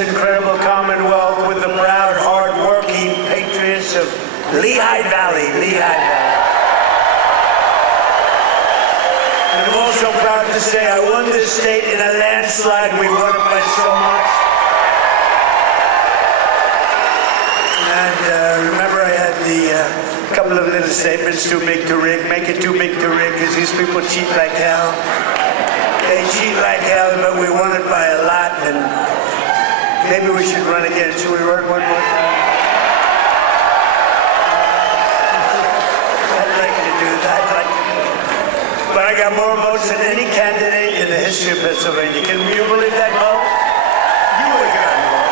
this incredible Commonwealth with the proud, hard-working patriots of Lehigh Valley. And I'm also proud to say I won this state in a landslide. We won it by so much. And remember, I had the couple of little statements, too big to rig, make it too big to rig, because these people cheat like hell. They cheat like hell, but we won it by a lot, and maybe we should run again. Should we run one more time? I'd like to do that. But I got more votes than any candidate in the history of Pennsylvania. Can you believe that, Mo? You would have gotten more.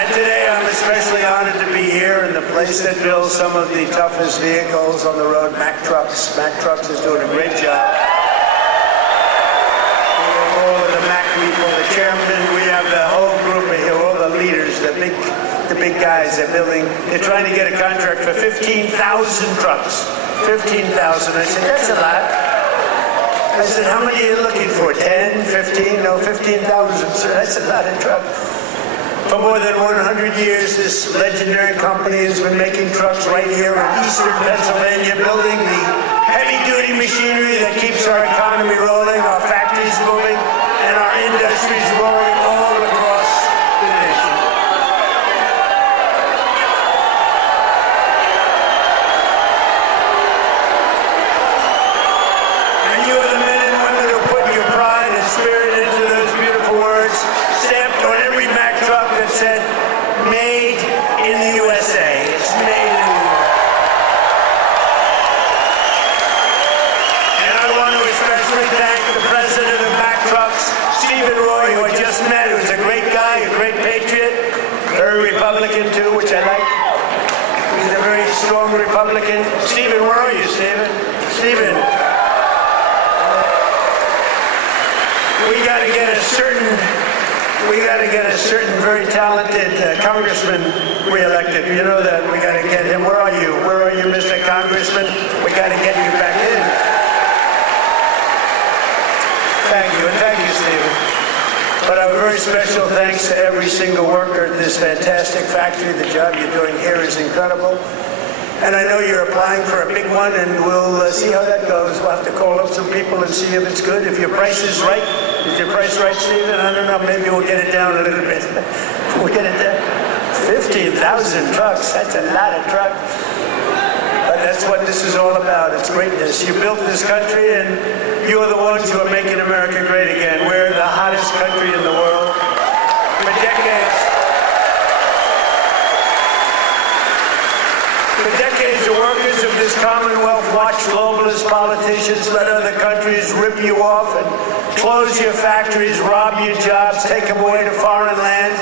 And today I'm especially honored to be here in the place that builds some of the toughest vehicles on the road, Mack Trucks. Mack Trucks is doing a great job. People, the chairman, we have the whole group of here, all the leaders, the big guys. They're trying to get a contract for 15,000 trucks. 15,000. I said, that's a lot. I said, how many are you looking for? 10, 15? No, 15,000, sir. That's a lot of trucks. For more than 100 years, this legendary company has been making trucks right here in eastern Pennsylvania, building the heavy-duty machinery that keeps our economy rolling, our factories moving, and our industries roaring all across the nation. And you are the men and women who put your pride and spirit into those beautiful words, stamped on every Mack truck that said, made in the USA. It's made in the USA. And I want to especially thank the president of Mack Trucks, Stephen Roy, who I just met, who's a great guy, a great patriot, very Republican too, which I like. He's a very strong Republican. Stephen, where are you, Stephen? Stephen. We got to get a certain very talented congressman reelected. You know that. We got to get him. Where are you? Where are you, Mr. Congressman? We got to get you back in. Thank you, and thank you, Stephen. But a very special thanks to every single worker at this fantastic factory. The job you're doing here is incredible. And I know you're applying for a big one, and we'll see how that goes. We'll have to call up some people and see if it's good. If your price is right. Is your price right, Stephen? I don't know. Maybe we'll get it down a little bit. We'll get it down. 15,000 trucks. That's a lot of trucks. But that's what this is all about. It's greatness. You built this country, and you are the ones who are making America great again. We're the hottest country in the world. For decades, the workers of this Commonwealth watched globalist politicians let other countries rip you off and close your factories, rob your jobs, take them away to foreign lands.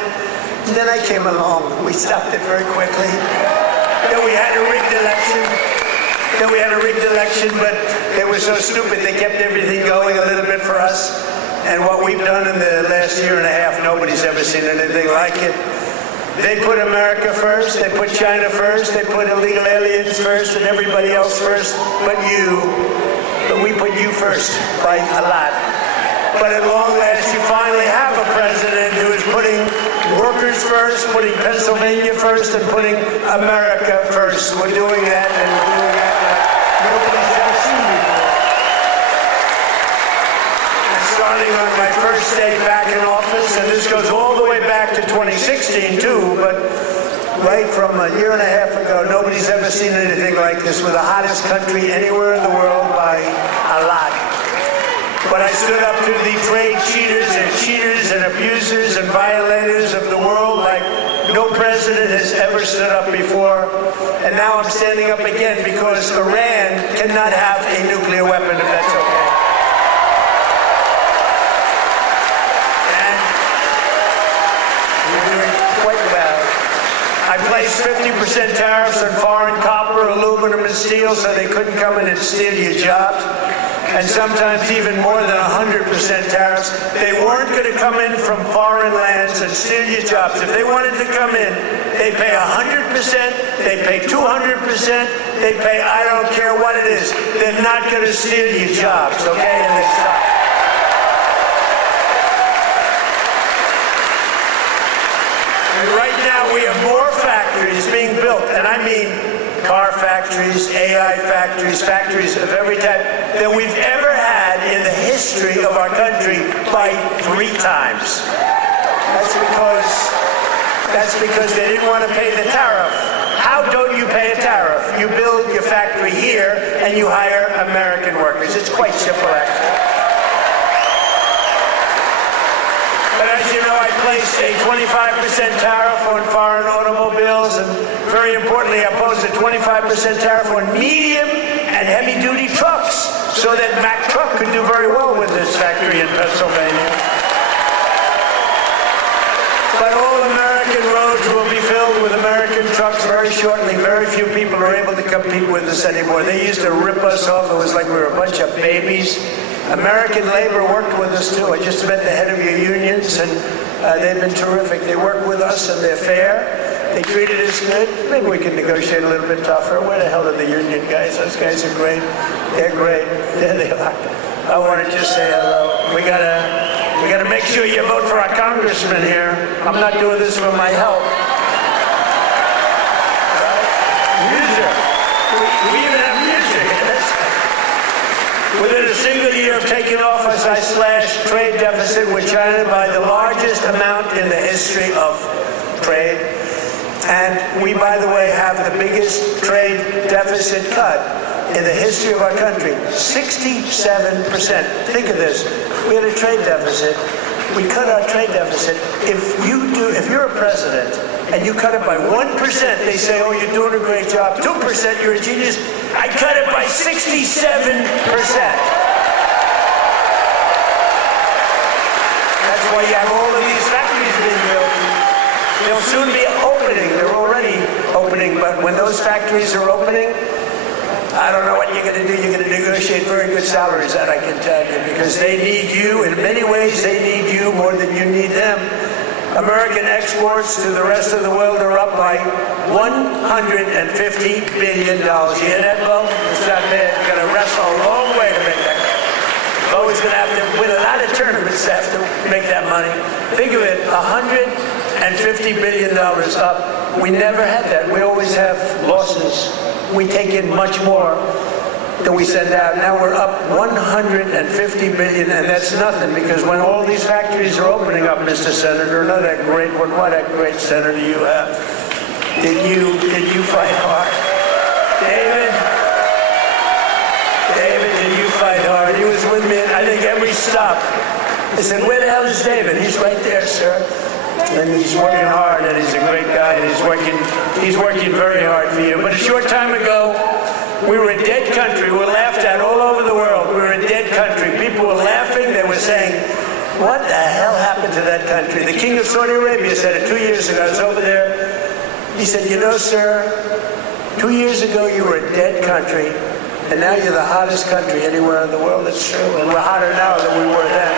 And then I came along. We stopped it very quickly. Then we had a rigged election. But they were so stupid they kept everything going a little bit for us. And what we've done in the last year and a half, nobody's ever seen anything like it. They put America first, they put China first, they put illegal aliens first, and everybody else first, but we put you first by a lot. But at long last, you finally have a president who is putting workers first, putting Pennsylvania first, and putting America first. We're doing that, and we're doing that like nobody's ever seen before. And starting on my first day back in office, and this goes all the way back to 2016 too, but right from a year and a half ago, nobody's ever seen anything like this. We're the hottest country anywhere in the world by a lot. But I stood up to the trade cheaters and abusers and violators of the world like no president has ever stood up before. And now I'm standing up again because Iran cannot have a nuclear weapon, if that's okay. And we're doing quite well. I placed 50% tariffs on foreign copper, aluminum, and steel so they couldn't come in and steal your jobs. And sometimes even more than 100% tariffs. They weren't going to come in from foreign lands and steal your jobs. If they wanted to come in, they pay 100%, they pay 200%, they pay I don't care what it is. They're not going to steal your jobs, okay? And they stop. now we have more factories being built, and I mean car factories, AI factories, factories of every type that we've ever had in the history of our country by 3 times. That's because they didn't want to pay the tariff. How don't you pay a tariff? You build your factory here and you hire American workers. It's quite simple, actually. But as you know, I placed a 25% tariff on foreign automobiles, and very importantly, I posed a 25% tariff on medium and heavy-duty trucks so that Mack Truck could do very well with this factory in Pennsylvania. But all American roads will be filled with American trucks very shortly. Very few people are able to compete with us anymore. They used to rip us off. It was like we were a bunch of babies. American labor worked with us too. I just met the head of your unions, and they've been terrific. They work with us and they're fair. They treated us good. Maybe we can negotiate a little bit tougher. Where the hell are the union guys? Those guys are great. They're great. There they are. I want to just say hello. We gotta make sure you vote for our congressman here. I'm not doing this for my help. Music. We even have music. Within a single year of taking office, I slashed trade deficit with China by the largest amount in the history of trade. And we, by the way, have the biggest trade deficit cut in the history of our country, 67%. Think of this. We had a trade deficit. We cut our trade deficit. If you're a president and you cut it by 1%, they say, oh, you're doing a great job. 2%, you're a genius. I cut it by 67%. That's why you have all of these factories being built. They'll soon be opening. They're already opening, but when those factories are opening, I don't know what you're going to do. You're going to negotiate very good salaries, that I can tell you, because they need you. In many ways, they need you more than you need them. American exports to the rest of the world are up by $150 billion. You hear that, Bo? It's not bad. You're going to wrestle a long way to make that. Bo is going to have to win a lot of tournaments to make that money. Think of it, $150 billion up. We never had that. We always have losses. We take in much more than we send out. Now we're up $150 billion, and that's nothing, because when all these factories are opening up, Mr. Senator, not that great one, what a great senator you have. Did you fight hard? David, did you fight hard? He was with me at, I think, every stop. I said, where the hell is David? He's right there, sir. And he's working hard, and he's a great guy, and he's working very hard for you. But a short time ago, we were a dead country. We were laughed at all over the world. We were a dead country. People were laughing. They were saying, what the hell happened to that country? The king of Saudi Arabia said it 2 years ago. I was over there. He said, you know, sir, 2 years ago you were a dead country, and now you're the hottest country anywhere in the world. It's true. And we're hotter now than we were then.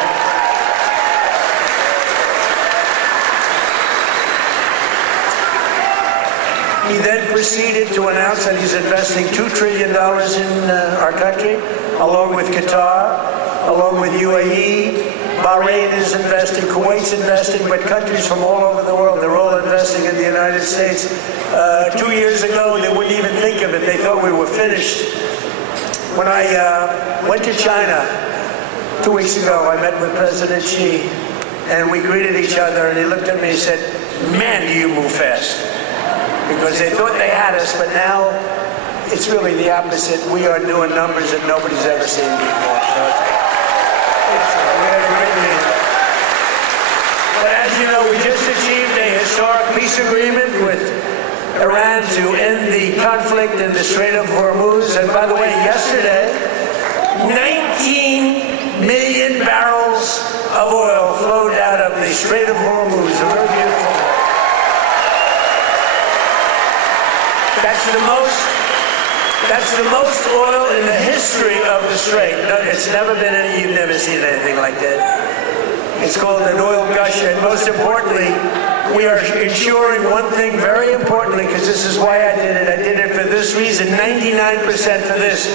He then proceeded to announce that he's investing $2 trillion in our country, along with Qatar, along with UAE. Bahrain is investing, Kuwait's investing, but countries from all over the world, they're all investing in the United States. 2 years ago, they wouldn't even think of it. They thought we were finished. When I went to China 2 weeks ago, I met with President Xi, and we greeted each other, and he looked at me and said, man, do you move fast. Because they thought they had us, but now it's really the opposite. We are doing numbers that nobody's ever seen before. So we have a great meeting. But as you know, we just achieved a historic peace agreement with Iran to end the conflict in the Strait of Hormuz. And by the way, yesterday, 19 million barrels of oil flowed out of the Strait of Hormuz. A very beautiful. That's the most oil in the history of the Strait. It's never been any, you've never seen anything like that. It's called an oil gush, and most importantly, we are ensuring one thing very importantly, because this is why I did it. I did it for this reason, 99% for this.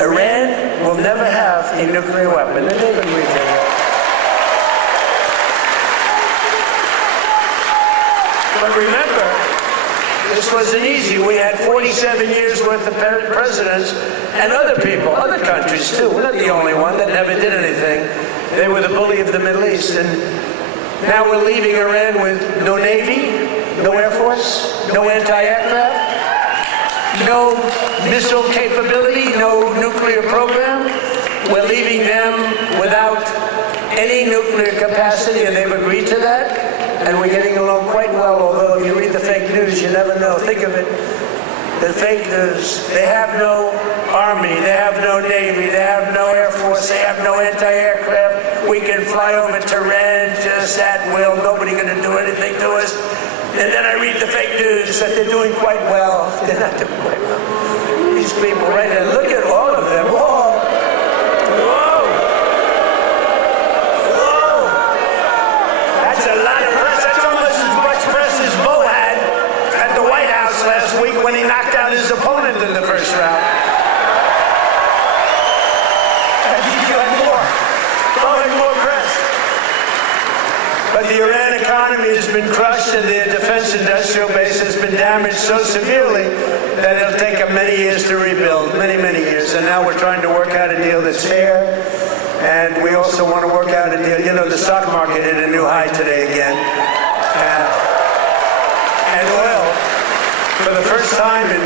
Iran will never have a nuclear weapon. And they've agreed to that. But remember, this wasn't easy. We had 47 years worth of presidents and other people, other countries too. We're not the only one that never did anything. They were the bully of the Middle East. And now we're leaving Iran with no Navy, no Air Force, no anti-aircraft, no missile capability, no nuclear program. We're leaving them without any nuclear capacity, and they've agreed to that. And we're getting along quite well, although if you read the fake news, you never know. Think of it. The fake news, they have no army, they have no navy, they have no air force, they have no anti-aircraft. We can fly over Tehran just at will. Nobody going to do anything to us. And then I read the fake news that they're doing quite well. They're not doing quite well. These people right there, look at all of them. Whoa! Whoa! Whoa! That's a lot of press. That's almost as much press as Bo had at the White House last week when he knocked out his opponent in the first round. I think you had more. Bo had more press. But the Iran economy has been crushed and their defense industrial base has been damaged so severely that it'll take them many years to rebuild, many, many years. And now we're trying to work out a deal that's fair. And we also want to work out a deal. You know, the stock market hit a new high today again. And oil, for the first time in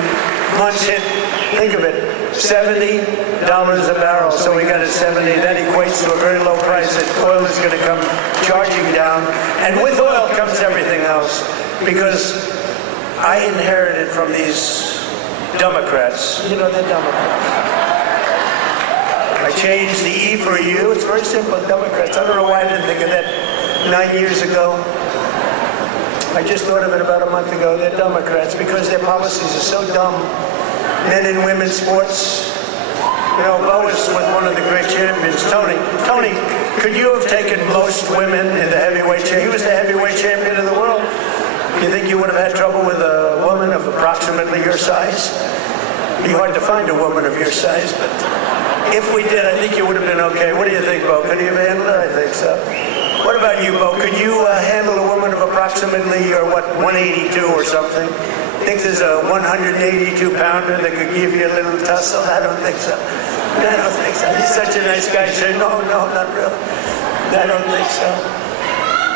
months, hit, think of it, $70 a barrel. So we got it 70. That equates to a very low price that oil is going to come charging down. And with oil comes everything else. Because I inherited from these Democrats. You know, they're Democrats. I changed the E for a U. It's very simple, Democrats. I don't know why I didn't think of that 9 years ago. I just thought of it about a month ago. They're Democrats because their policies are so dumb. Men and women's sports. You know, Bo was with one of the great champions, Tony. Tony, could you have taken most women in the heavyweight championship? He was the heavyweight champion of the world. You think you would have had trouble with a woman of approximately your size? It'd be hard to find a woman of your size, but if we did, I think you would have been okay. What do you think, Bo? Could you have handled it? I think so. What about you, Bo? Could you handle a woman of approximately, or what, 182 or something? Think there's a 182-pounder that could give you a little tussle? I don't think so. I don't think so. He's such a nice guy. He said, no, not really. I don't think so.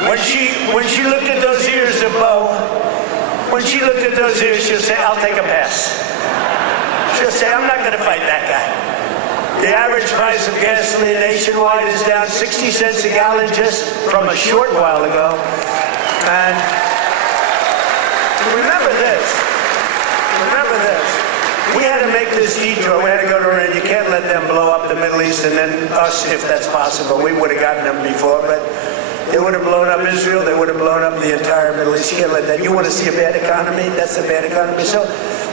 When she looked at those ears of Bo, when she looked at those ears, she'll say, I'll take a pass. She'll say, I'm not going to fight that guy. The average price of gasoline nationwide is down 60 cents a gallon just from a short while ago. And remember this. We had to make this detour. We had to go to Iran. You can't let them blow up the Middle East and then us, if that's possible. We would have gotten them before, but they would have blown up Israel. They would have blown up the entire Middle East. You can't let that. You want to see a bad economy? That's a bad economy. So,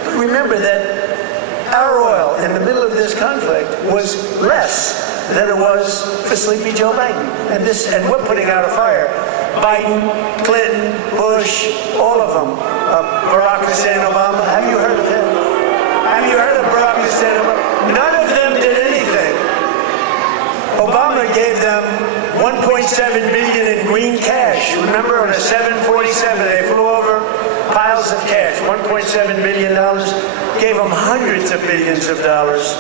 but remember that our oil in the middle of this conflict was less than it was for Sleepy Joe Biden. And we're putting out a fire. Biden, Clinton, Bush, all of them. Barack Hussein Obama. Have you heard of him? Have you heard of Barack Hussein Obama? None of them did anything. Obama gave them $1.7 billion in green cash. Remember, on a 747, they flew over piles of cash. $1.7 billion. Gave them hundreds of billions of dollars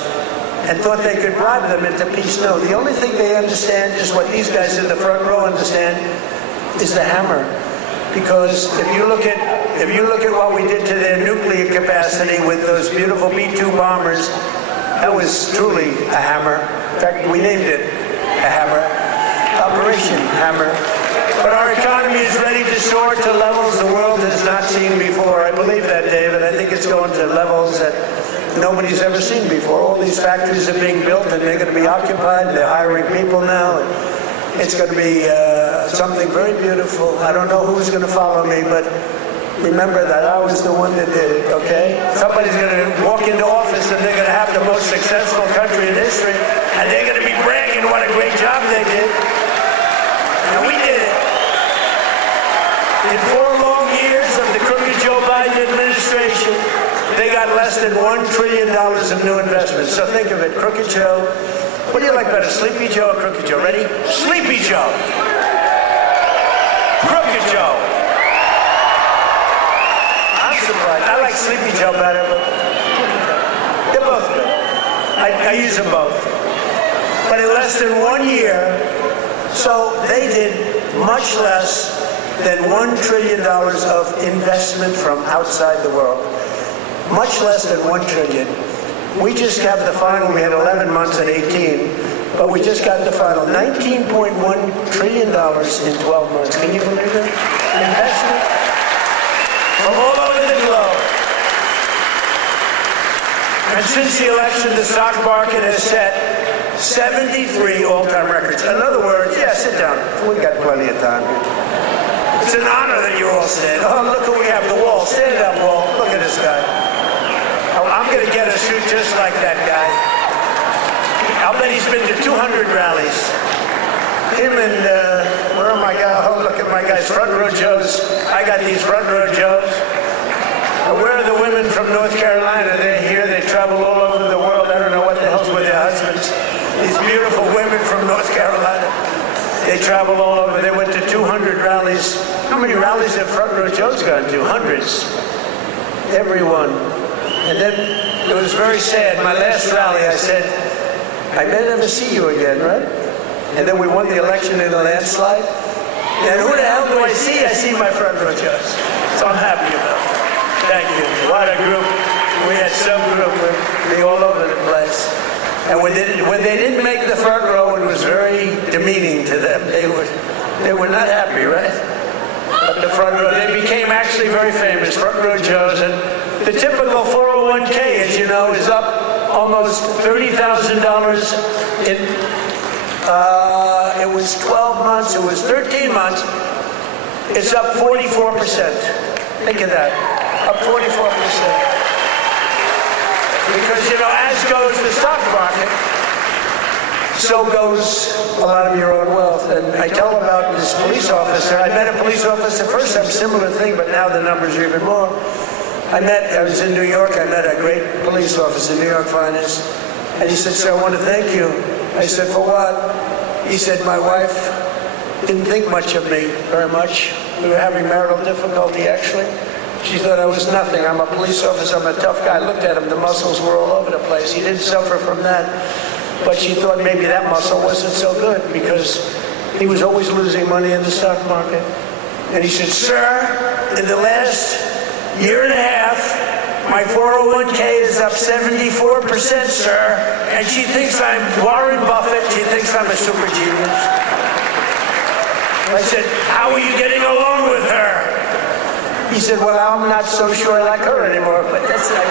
and thought they could bribe them into peace. No, the only thing they understand is what these guys in the front row understand is the hammer. Because if you look at what we did to their nuclear capacity with those beautiful B-2 bombers, that was truly a hammer. In fact, we named it a hammer, Operation Hammer. But our economy is ready to soar to levels the world has not seen before. I believe that, David. I think it's going to levels that nobody's ever seen before. All these factories are being built and they're going to be occupied. They're hiring people now. It's going to be something very beautiful. I don't know who's going to follow me, but remember that I was the one that did it, okay? Somebody's going to walk into office and they're going to have the most successful country in history, and they're going to be bragging what a great job they did. And we did it. In 4 long years of the crooked Joe Biden administration, they got less than $1 trillion of new investments. So think of it, Crooked Joe. What do you like better, Sleepy Joe or Crooked Joe? Ready? Sleepy Joe. Crooked Joe. surprised. I like Sleepy Joe better, but they're both good. I use them both. But in less than 1 year, so they did much less than $1 trillion of investment from outside the world. Much less than $1 trillion. We just have the final. We had 11 months and 18, but we just got the final. $19.1 trillion in 12 months. Can you believe it? Investment from all over the globe. And since the election, the stock market has set 73 all-time records. In other words, yeah, sit down. We got plenty of time. It's an honor that you all stand. Oh, look who we have, the Wall. Stand up, Wall. Look at this guy. I'm going to get a suit just like that guy. I'll bet he's been to 200 rallies. Him and, where are my guys? Oh, look at my guys, front row Joes. I got these front row Joes. Where are the women from North Carolina? They're here. They travel all over the world. I don't know what the hell's with their husbands. These beautiful women from North Carolina. They travel all over. They went to 200 rallies. How many rallies have front row Joe's gone to? Hundreds. Everyone. And then it was very sad. My last rally, I said, I may never see you again, right? And then we won the election in a landslide. And who the hell do I see? I see my front row Joe's. So I'm happy about it. Thank you. What a group. We had some group. We'd be all over the place. And when they didn't make the front row, it was very demeaning to them. They were not happy, right? But the front row, they became actually very famous, front row Joes. And the typical 401k, as you know, is up almost $30,000 in, it was 12 months, it was 13 months. It's up 44%. Think of that, up 44%. Because, you know, as goes the stock market, so goes a lot of your own wealth. And I tell about this police officer. I met a police officer first time, similar thing, but now the numbers are even more. I was in New York. I met a great police officer, New York finest. And he said, sir, I want to thank you. I said, for what? He said, my wife didn't think much of me very much. We were having marital difficulty, actually. She thought I was nothing. I'm a police officer. I'm a tough guy. I looked at him. The muscles were all over the place. He didn't suffer from that. But she thought maybe that muscle wasn't so good because he was always losing money in the stock market. And he said, sir, in the last year and a half, my 401k is up 74%, sir. And she thinks I'm Warren Buffett. She thinks I'm a super genius. I said, how are you getting along with her? He said, well, I'm not so sure I like her anymore, but that's like,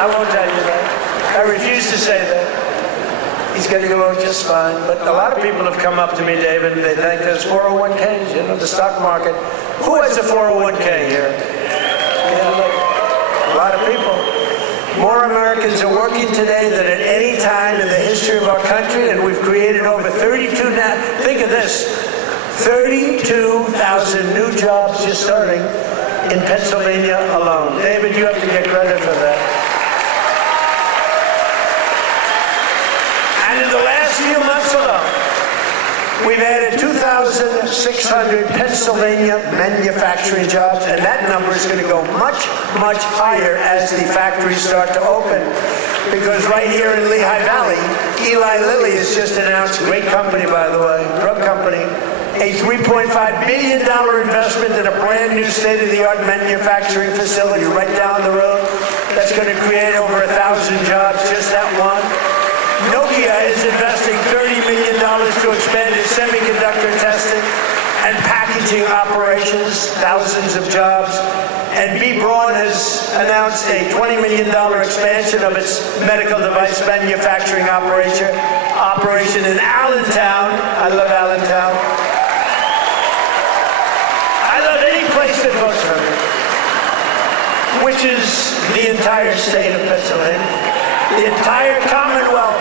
I won't tell you that. I refuse to say that. He's getting along just fine. But a lot of people have come up to me, David, and they thank us 401ks, you know, the stock market. Who has a 401k here? Yeah, look, a lot of people. More Americans are working today than at any time in the history of our country, and we've created over 32 now. Think of this. 32,000 new jobs just starting in Pennsylvania alone. David, you have to get credit for that. And in the last few months alone, we've added 2,600 Pennsylvania manufacturing jobs, and that number is going to go much, much higher as the factories start to open. Because right here in Lehigh Valley, Eli Lilly has just announced, great company by the way, drug company, a $3.5 billion investment in a brand new state-of-the-art manufacturing facility right down the road. That's going to create over 1,000 jobs, just that one. Nokia is investing $30 million to expand its semiconductor testing and packaging operations, thousands of jobs. And B. Braun has announced a $20 million expansion of its medical device manufacturing operation in Allentown. I love Allentown. I love any place that votes for me, which is the entire state of Pennsylvania, the entire Commonwealth.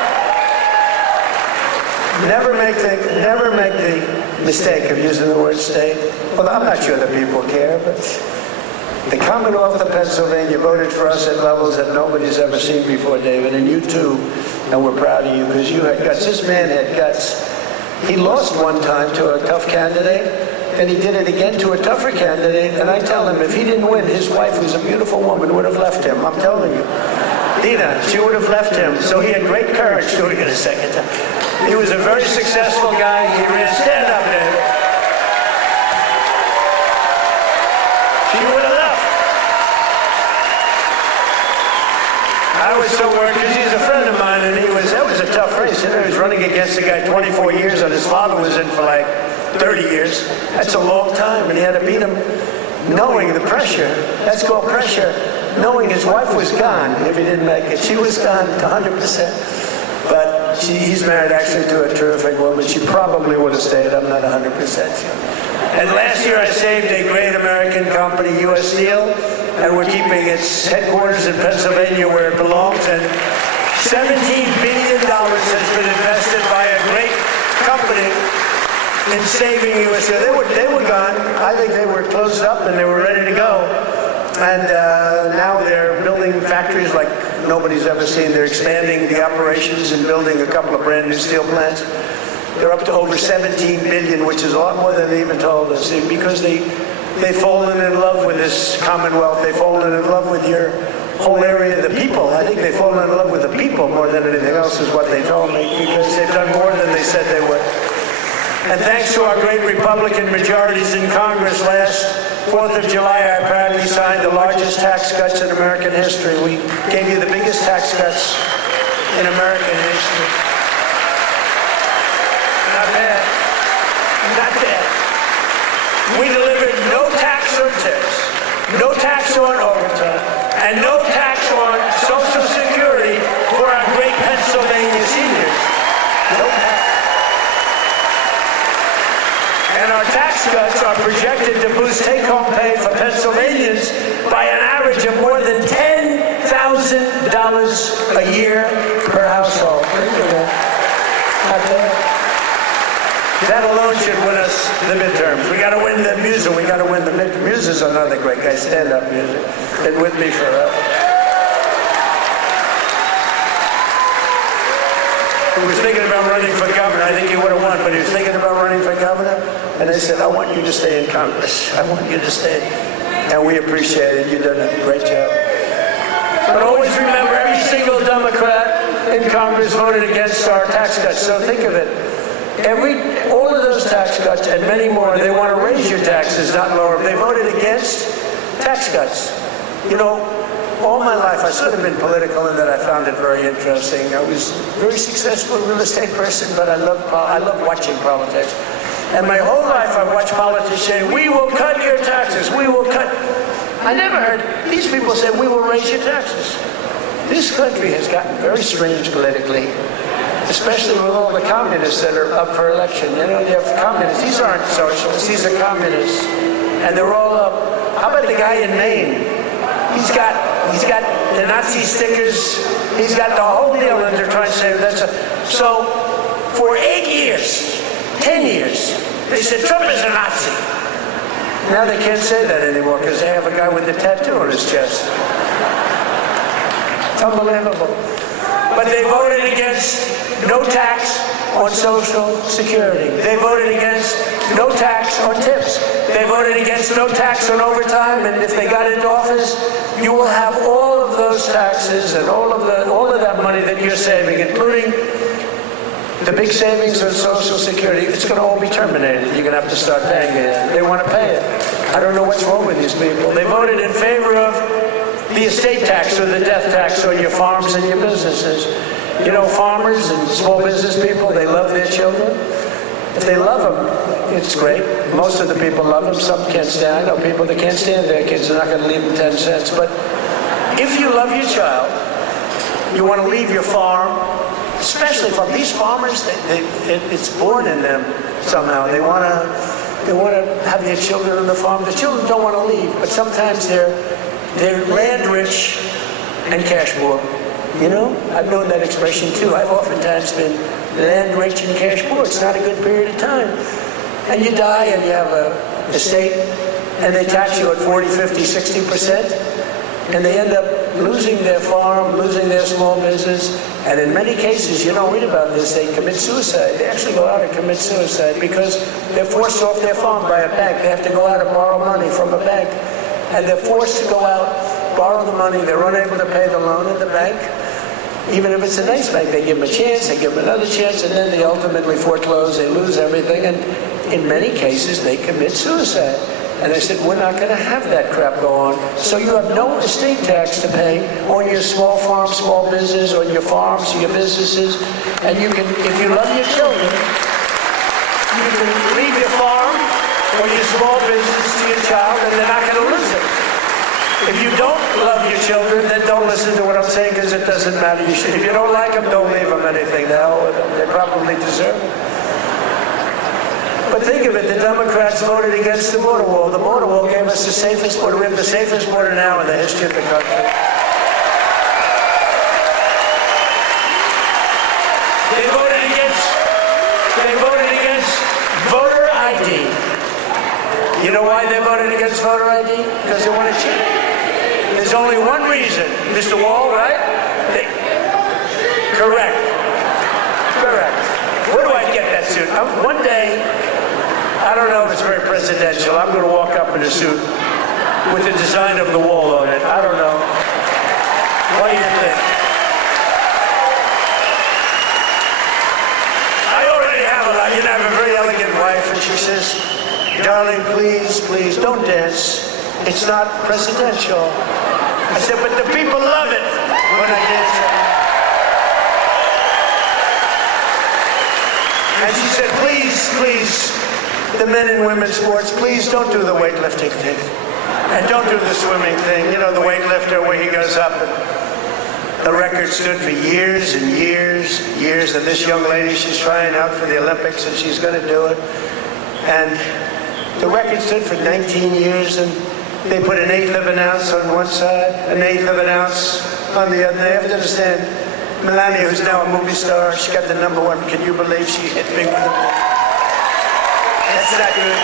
Never make the mistake of using the word state. Well, I'm not sure that people care, but the Commonwealth of Pennsylvania voted for us at levels that nobody's ever seen before, David, and you too. And we're proud of you because you had guts. This man had guts. He lost one time to a tough candidate. and he did it again to a tougher candidate, and I tell him if he didn't win, his wife, who's a beautiful woman, would have left him. I'm telling you. Dina, she would have left him. So he had great courage doing it a second time. He was a very successful guy. He ran, stand up, David. She would have left. I was so worried because he's a friend of mine, and that was a tough race. You know, he was running against a guy 24 years, and his father was in for like 30 years. That's a long time, and he had to beat him knowing the pressure. That's called pressure. Knowing his wife was gone if he didn't make it. She was gone 100%. But he's married actually to a terrific woman. She probably would have stayed. I'm not 100% sure. And last year I saved a great American company, U.S. Steel, and we're keeping its headquarters in Pennsylvania where it belongs. And $17 billion has been invested by a great company in saving U.S. Steel. They were gone. I think they were closed up and they were ready to go. And now they're building factories like nobody's ever seen. They're expanding the operations and building a couple of brand new steel plants. They're up to over $17 billion, which is a lot more than they even told us. Because they've fallen in love with this Commonwealth. They've fallen in love with your whole area, the people. I think they've fallen in love with the people more than anything else is what they told me, because they've done more than they said they would. And thanks to our great Republican majorities in Congress last 4th of July, I proudly signed the largest tax cuts in American history. We gave you the biggest tax cuts in American history. Not bad. Not bad. We delivered no tax on tips, no tax on overtime, and no tax on Social Security for our great Pennsylvania seniors. No tax. And our tax cuts are projected to boost take-home pay for Pennsylvanians by an average of more than $10,000 a year per household. That alone should win us the midterms. We got to win the Musa. We got to win the midterms. Musa's another great guy. Stand up, Musa. Been with me forever. He was thinking about running for governor. I think he would have won, but he was thinking about running for governor. And they said, I want you to stay in Congress. I want you to stay. And we appreciate it. You've done a great job. But always remember, every single Democrat in Congress voted against our tax cuts. So think of it. All of those tax cuts and many more, they want to raise your taxes, not lower them. They voted against tax cuts. You know, all my life, I sort of been political in that I found it very interesting. I was a very successful real estate person, but I love watching politics. And my whole life I watched politicians say, we will cut your taxes, we will cut. I never heard these people say, we will raise your taxes. This country has gotten very strange politically, especially with all the communists that are up for election. You know, you have communists. These aren't socialists, these are communists. And they're all up. How about the guy in Maine? He's got the Nazi stickers. He's got the whole deal, and they're trying to say so for 8 years, 10 years, they said Trump is a Nazi. Now they can't say that anymore because they have a guy with a tattoo on his chest. It's unbelievable. But they voted against no tax on Social Security. They voted against no tax on tips. They voted against no tax on overtime, and if they got into office, you will have all of those taxes and all of that money that you're saving, including the big savings on Social Security. It's going to all be terminated. You're going to have to start paying it. They want to pay it. I don't know what's wrong with these people. They voted in favor of the estate tax or the death tax on your farms and your businesses. You know, farmers and small business people, they love their children. If they love them, it's great. Most of the people love them. Some can't stand. I know people that can't stand their kids. They're not going to leave them 10 cents. But if you love your child, you want to leave your farm, especially from these farmers, it's born in them somehow. They want to have their children on the farm. The children don't want to leave, but sometimes they're land rich and cash poor. You know, I've known that expression too. I've oftentimes been land rich and cash poor. It's not a good period of time. And you die and you have an estate and they tax you at 40, 50, 60%, and they end up losing their farm, losing their small business, and in many cases, you don't read about this, they commit suicide. They actually go out and commit suicide because they're forced off their farm by a bank. They have to go out and borrow money from a bank, and they're forced to go out, borrow the money. They're unable to pay the loan at the bank. Even if it's a nice bank, they give them a chance, they give them another chance, and then they ultimately foreclose, they lose everything, and in many cases, they commit suicide. And I said, we're not going to have that crap go on. So you have no estate tax to pay on your small farm, small business, on your farms, your businesses. And you can, if you love your children, you can leave your farm or your small business to your child, and they're not going to lose it. If you don't love your children, then don't listen to what I'm saying, because it doesn't matter. If you don't like them, don't leave them anything. The hell with them. They probably deserve it. But think of it, the Democrats voted against the border wall. The border wall gave us the safest border. We have the safest border now in the history of the country. They voted against voter ID. You know why they voted against voter ID? Because they want to cheat. There's only one reason, Mr. Wall, right? Correct. Where do I get that suit? One day, I don't know if it's very presidential. I'm going to walk up in a suit with the design of the wall on it. I don't know. What do you think? I already have a very elegant wife, and she says, darling, please, don't dance. It's not presidential. I said, but the people love it when I dance. And she said, please, the men and women's sports, please don't do the weightlifting thing. And don't do the swimming thing. You know, the weightlifter where he goes up. The record stood for years and years. And this young lady, she's trying out for the Olympics, and she's going to do it. And the record stood for 19 years, and they put an eighth of an ounce on one side, an eighth of an ounce on the other. They have to understand, Melania, who's now a movie star, she got the #1. Can you believe she hit big with the ball? That's not good.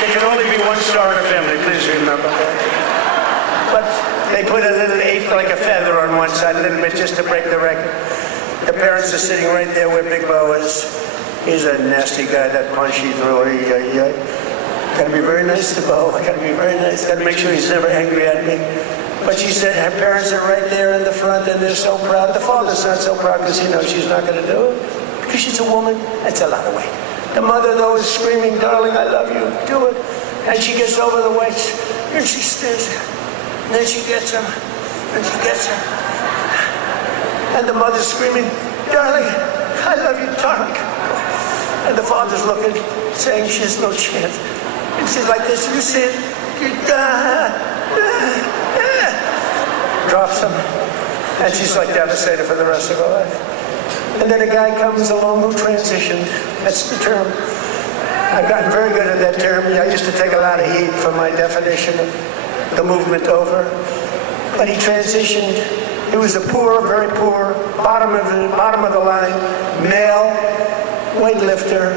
There can only be one star in a family, please remember that. But they put a little eighth like a feather on one side, a little bit just to break the record. The parents are sitting right there where Big Bo is. He's a nasty guy, that punch he threw. Gotta be very nice to Bo. Gotta be very nice. Gotta make sure he's never angry at me. But she said her parents are right there in the front, and they're so proud. The father's not so proud because he knows she's not going to do it. Because she's a woman. That's a lot of weight. The mother, though, is screaming, darling, I love you. Do it. And she gets over the weights, and she stays there. And then she gets him, and she gets him. And the mother's screaming, darling, I love you, darling. And the father's looking, saying she has no chance. And she's like this, you see it? Drops him. And she's like devastated for the rest of her life. And then a guy comes along who transitioned. That's the term. I've gotten very good at that term. I used to take a lot of heat for my definition of the movement over. But he transitioned. He was a poor, very poor, bottom of the line, male weightlifter.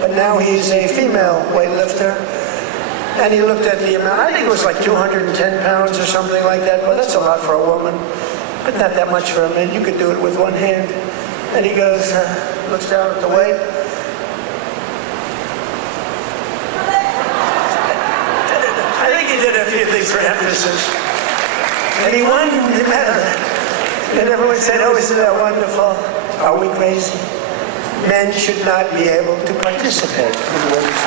But now he's a female weightlifter. And he looked at the amount. I think it was like 210 pounds or something like that. Well, that's a lot for a woman, but not that much for a man. You could do it with one hand. And he goes, looks down at the weight. I think he did a few things for emphasis. And he won the medal. And everyone said, oh, isn't that wonderful? Are we crazy? Men should not be able to participate in women's.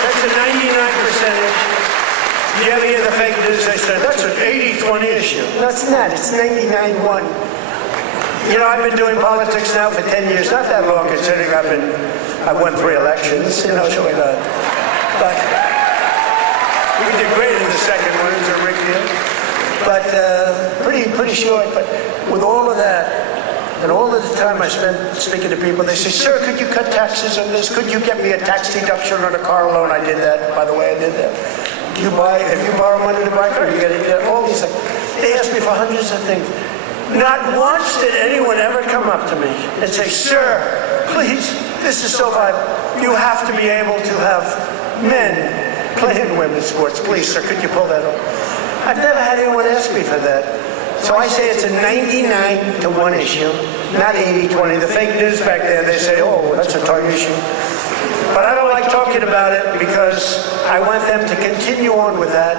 That's a 99%. You ever hear the fake news? They said, that's an 80-20 issue. No, it's not. It's 99-1. You know, I've been doing politics now for 10 years. Not that long, considering I've won 3 elections. You know, showing that. But we did great in the second one. It was a big deal. But pretty short. But with all of that, and all of the time I spent speaking to people, they say, sir, could you cut taxes on this? Could you get me a tax deduction on a car loan? I did that. By the way, I did that. If you borrow money to buy a car, you get it. All these things. They asked me for hundreds of things. Not once did anyone ever come up to me and say, sir, please, this is so vital. You have to be able to have men play in women's sports. Please, sir, could you pull that up? I've never had anyone ask me for that. So I say it's a 99-1 issue, not 80-20. The fake news back there, they say, oh, that's a tight issue. But I don't like talking about it because I want them to continue on with that.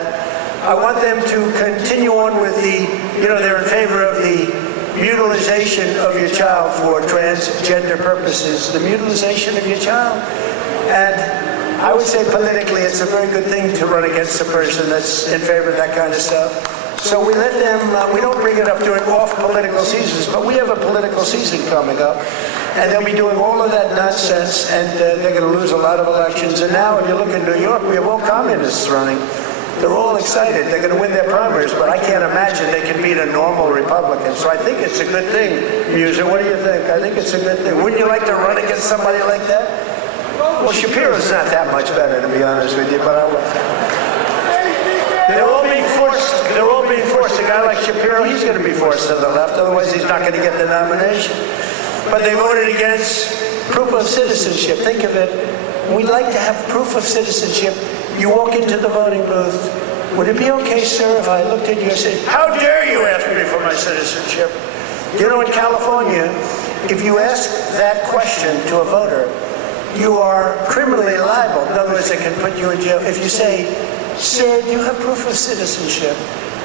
I want them to continue on with the, they're in favor of the mutilization of your child for transgender purposes, the mutilization of your child. And I would say politically it's a very good thing to run against a person that's in favor of that kind of stuff. So we let them, we don't bring it up during off political seasons, but we have a political season coming up, and they'll be doing all of that nonsense, and they're going to lose a lot of elections. And now if you look in New York, we have all communists running. They're all excited. They're going to win their primaries, but I can't imagine they can beat a normal Republican. So I think it's a good thing, Muser. What do you think? I think it's a good thing. Wouldn't you like to run against somebody like that? Well, Shapiro's not that much better, to be honest with you, but I would. They're all being forced. They're all being forced. A guy like Shapiro, he's going to be forced to the left. Otherwise, he's not going to get the nomination. But they voted against proof of citizenship. Think of it. We'd like to have proof of citizenship. You walk into the voting booth. Would it be okay, sir, if I looked at you and said, how dare you ask me for my citizenship? In California, if you ask that question to a voter, you are criminally liable. In other words, they can put you in jail. If you say, sir, do you have proof of citizenship?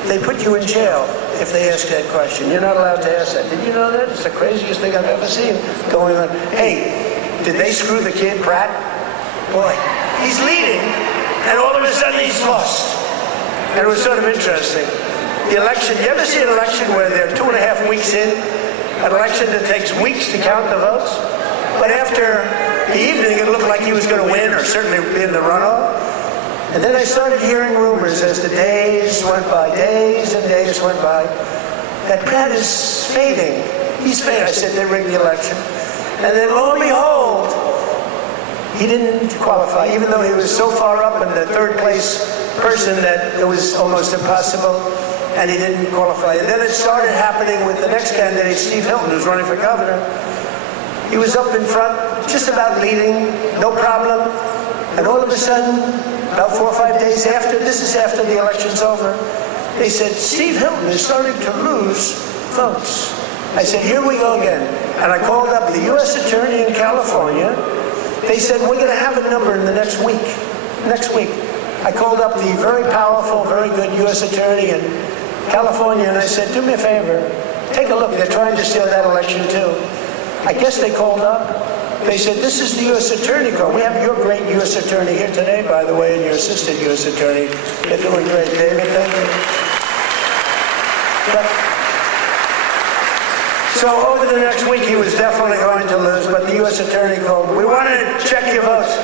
They put you in jail if they ask that question. You're not allowed to ask that. Did you know that? It's the craziest thing I've ever seen going on. Hey, did they screw the kid, Pratt? Boy, he's leading, and all of a sudden he's lost. And it was sort of interesting. The election, you ever see an election where they're 2.5 weeks in? An election that takes weeks to count the votes? But after the evening, it looked like he was going to win, or certainly be in the runoff. And then I started hearing rumors as the days went by, days and days went by, that Pratt is fading. He's fading. I said, they rigged the election. And then lo and behold, he didn't qualify, even though he was so far up in the third place person that it was almost impossible, and he didn't qualify. And then it started happening with the next candidate, Steve Hilton, who's running for governor. He was up in front, just about leading, no problem. And all of a sudden, about 4 or 5 days after, this is after the election's over, they said, Steve Hilton is starting to lose votes. I said, here we go again. And I called up the U.S. Attorney in California. They said, we're going to have a number in the next week. Next week. I called up the very powerful, very good U.S. Attorney in California, and I said, do me a favor. Take a look. They're trying to steal that election, too. I guess they called up. They said, this is the U.S. Attorney call. We have your great U.S. Attorney here today, by the way, and your assistant U.S. Attorney. They're doing great. David, thank you. So over the next week, he was definitely going to lose, but the U.S. Attorney called. We want to check your votes.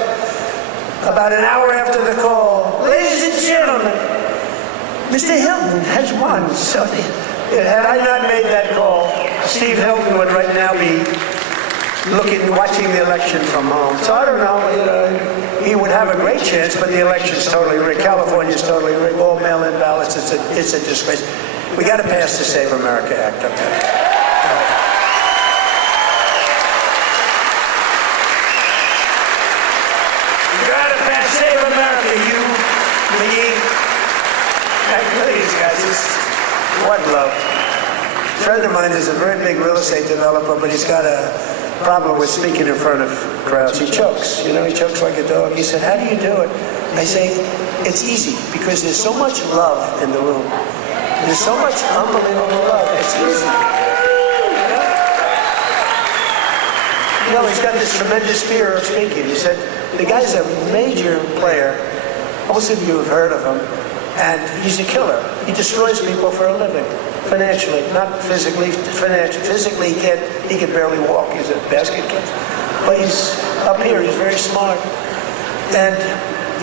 About an hour after the call, ladies and gentlemen, Mr. Hilton has won. So had I not made that call, Steve Hilton would right now be watching the election from home. So I don't know, he would have a great chance, but the election's totally rigged. California's totally rigged. All mail-in ballots, it's a disgrace. We got to pass the Save America Act, okay? You got to pass Save America, you, me. Look at these guys, what love. A friend of mine is a very big real estate developer, but he's got a problem with speaking in front of crowds. He chokes, he chokes like a dog. He said, how do you do it? I say, it's easy, because there's so much love in the room. There's so much unbelievable love. It's easy. He's got this tremendous fear of speaking. He said, the guy's a major player. Most of you have heard of him. And he's a killer. He destroys people for a living. Financially, not physically. Physically, he can barely walk. He's a basket kid. But he's up here. He's very smart. And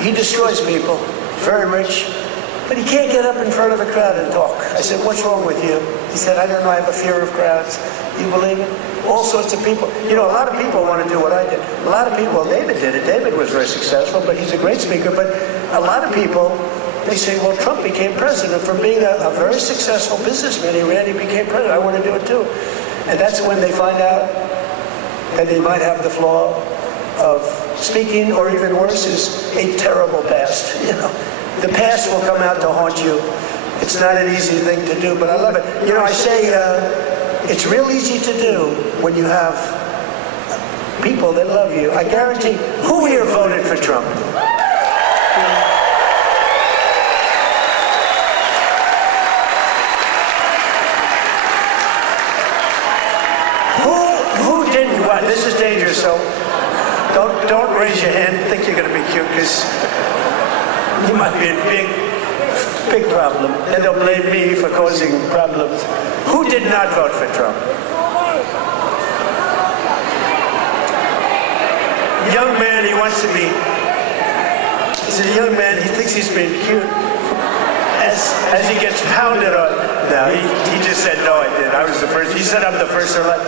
he destroys people. Very rich. But he can't get up in front of a crowd and talk. I said, what's wrong with you? He said, I don't know. I have a fear of crowds. You believe it? All sorts of people. A lot of people want to do what I did. A lot of people, David did it. David was very successful, but he's a great speaker. But a lot of people, they say, well, Trump became president from being a very successful businessman. He became president. I want to do it too. And that's when they find out that they might have the flaw of speaking, or even worse, is a terrible past. The past will come out to haunt you. It's not an easy thing to do, but I love it. I say it's real easy to do when you have people that love you. I guarantee, who here voted for Trump? Who didn't? What? This is dangerous, so don't raise your hand. Think you're going to be cute, because you might be a big problem. Then they'll blame me for causing problems. Who did not vote for Trump? Young man, he wants to be. He's a young man. He thinks he's being cute. As he gets pounded on. No, he just said, no, I did. I was the first. He said I'm the first elect.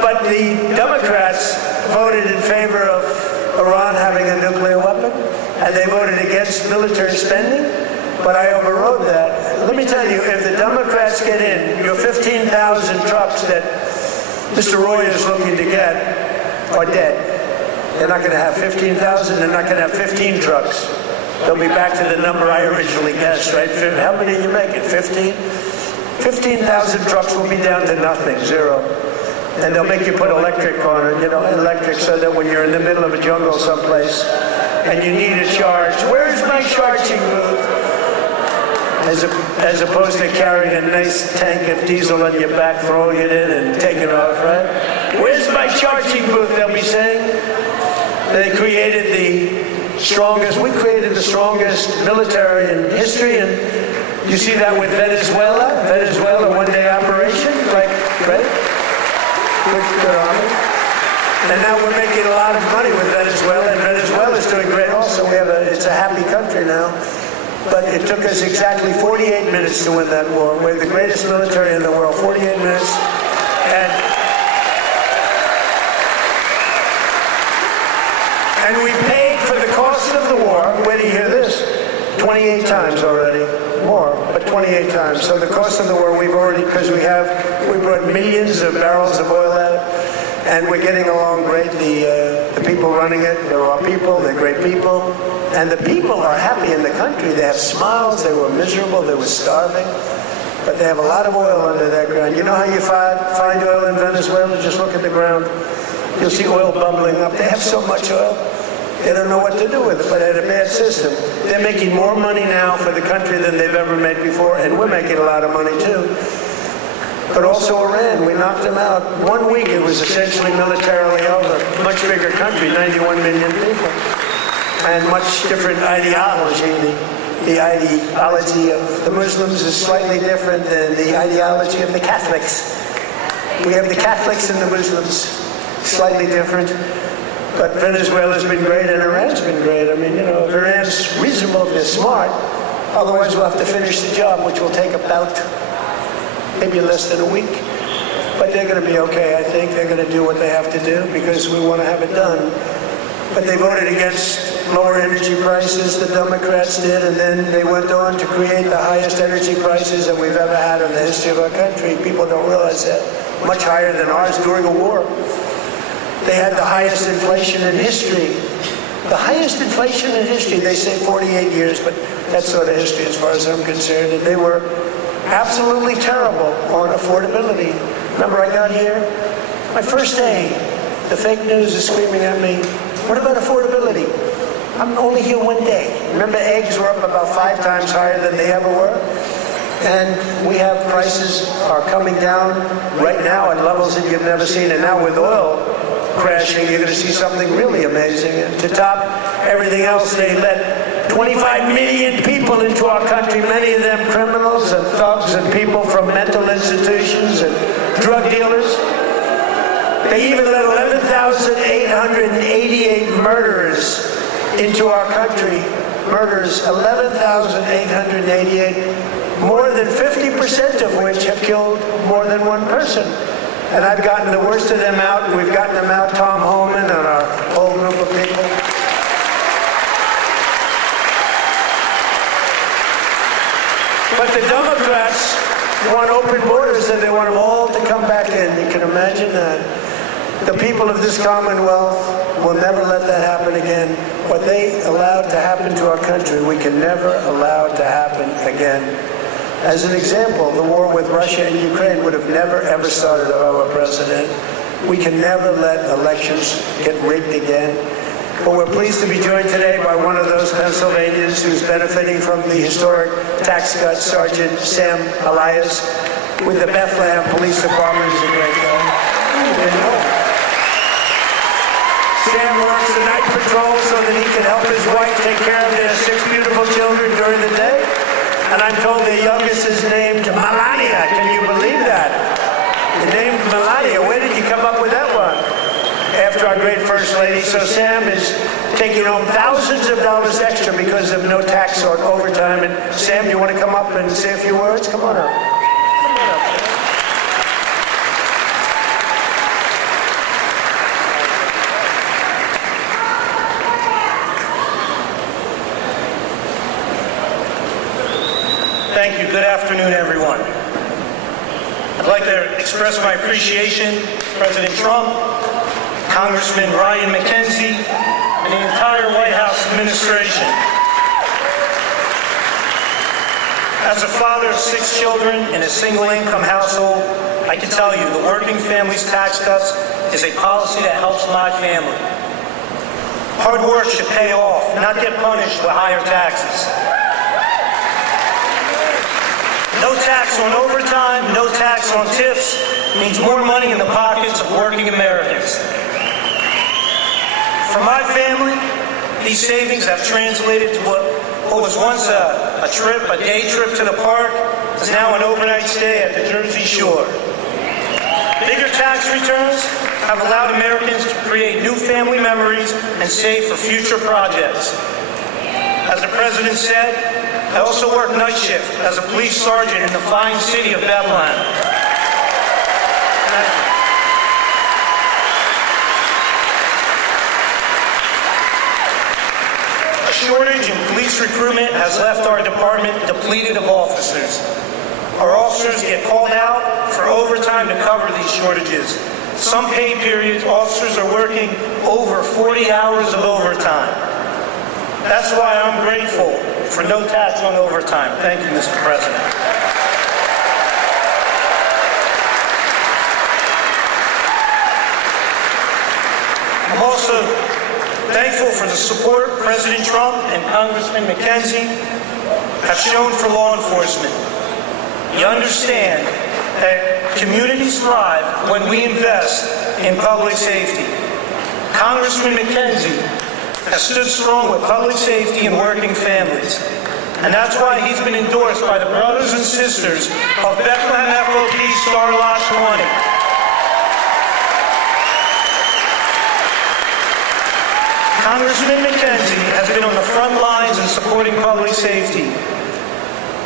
But the Democrats voted in favor of Iran having a nuclear weapon, and they voted against military spending, but I overrode that. Let me tell you, if the Democrats get in, your 15,000 trucks that Mr. Roy is looking to get are dead. They're not going to have 15,000, they're not going to have 15 trucks. They'll be back to the number I originally guessed, right? How many are you making, 15? 15,000 trucks will be down to nothing, zero. And they'll make you put electric on it, electric, so that when you're in the middle of a jungle someplace and you need a charge, where's my charging booth? As opposed to carrying a nice tank of diesel on your back, throwing it in and taking off, right? Where's my charging booth, they'll be saying. They created we created the strongest military in history, and you see that with Venezuela, one-day operation, right? Good on it. And now we're making a lot of money with Venezuela, and Venezuela's doing great also. It's a happy country now. But it took us exactly 48 minutes to win that war. We're the greatest military in the world, 48 minutes. And we paid for the cost of the war, wait till you hear this, 28 times already. More, but 28 times. So the cost of the war, we've already, because we brought millions of barrels of oil out, and we're getting along great. The people running it, they're our people, they're great people, and the people are happy in the country. They have smiles, they were miserable, they were starving, but they have a lot of oil under that ground. You know how you find oil in Venezuela? Just look at the ground. You'll see oil bubbling up. They have so much oil. They don't know what to do with it, but they had a bad system. They're making more money now for the country than they've ever made before, and we're making a lot of money too. But also Iran, we knocked them out. 1 week it was essentially militarily over. Much bigger country, 91 million people. And much different ideology. The ideology of the Muslims is slightly different than the ideology of the Catholics. We have the Catholics and the Muslims, slightly different. But Venezuela's been great, and Iran's been great. I mean, if Iran's reasonable, if they're smart, otherwise we'll have to finish the job, which will take about maybe less than a week. But they're going to be okay, I think. They're going to do what they have to do because we want to have it done. But they voted against lower energy prices, the Democrats did, and then they went on to create the highest energy prices that we've ever had in the history of our country. People don't realize that. Much higher than ours during a war. They had the highest inflation in history. The highest inflation in history, they say 48 years, but that's sort of history as far as I'm concerned. And they were absolutely terrible on affordability. Remember, I got here, my first day, the fake news is screaming at me, what about affordability? I'm only here 1 day. Remember, eggs were up about 5 times higher than they ever were? And we have prices are coming down right now at levels that you've never seen. And now with oil crashing, you're going to see something really amazing. And to top everything else, they let 25 million people into our country, many of them criminals and thugs and people from mental institutions and drug dealers. They even let 11,888 murderers into our country. Murders, 11,888, more than 50% of which have killed more than one person. And I've gotten the worst of them out, and we've gotten them out, Tom Homan and our whole group of people. But the Democrats want open borders, and they want them all to come back in. You can imagine that. The people of this Commonwealth will never let that happen again. What they allowed to happen to our country, we can never allow to happen again. As an example, the war with Russia and Ukraine would have never, ever started with our president. We can never let elections get rigged again. But we're pleased to be joined today by one of those Pennsylvanians who's benefiting from the historic tax cut, Sergeant Sam Elias, with the Bethlehem Police Department. Is a great guy. Sam works the night patrol so that he can help his wife take care of their 6 beautiful children during the day. And I'm told the youngest is named Melania. Can you believe that? The name Melania. Where did you come up with that one? After our great First Lady. So Sam is taking home thousands of dollars extra because of no tax on overtime. And Sam, you want to come up and say a few words? Come on up. Come on up. Thank you. Good afternoon, everyone. I'd like to express my appreciation to President Trump, Congressman Ryan McKenzie, and the entire White House administration. As a father of 6 children in a single-income household, I can tell you the Working Families Tax Cuts is a policy that helps my family. Hard work should pay off, not get punished with higher taxes. No tax on overtime, no tax on tips means more money in the pockets of working Americans. For my family, these savings have translated to what was once a day trip to the park, is now an overnight stay at the Jersey Shore. Bigger tax returns have allowed Americans to create new family memories and save for future projects. As the President said, I also work night shift as a police sergeant in the fine city of Bethlehem. A shortage in police recruitment has left our department depleted of officers. Our officers get called out for overtime to cover these shortages. Some pay periods, officers are working over 40 hours of overtime. That's why I'm grateful for no tax on overtime. Thank you, Mr. President. I'm also thankful for the support President Trump and Congressman McKenzie have shown for law enforcement. You understand that communities thrive when we invest in public safety. Congressman McKenzie has stood strong with public safety and working families. And that's why he's been endorsed by the brothers and sisters of Bethlehem FOP Star Lot 20. Congressman McKenzie has been on the front lines in supporting public safety.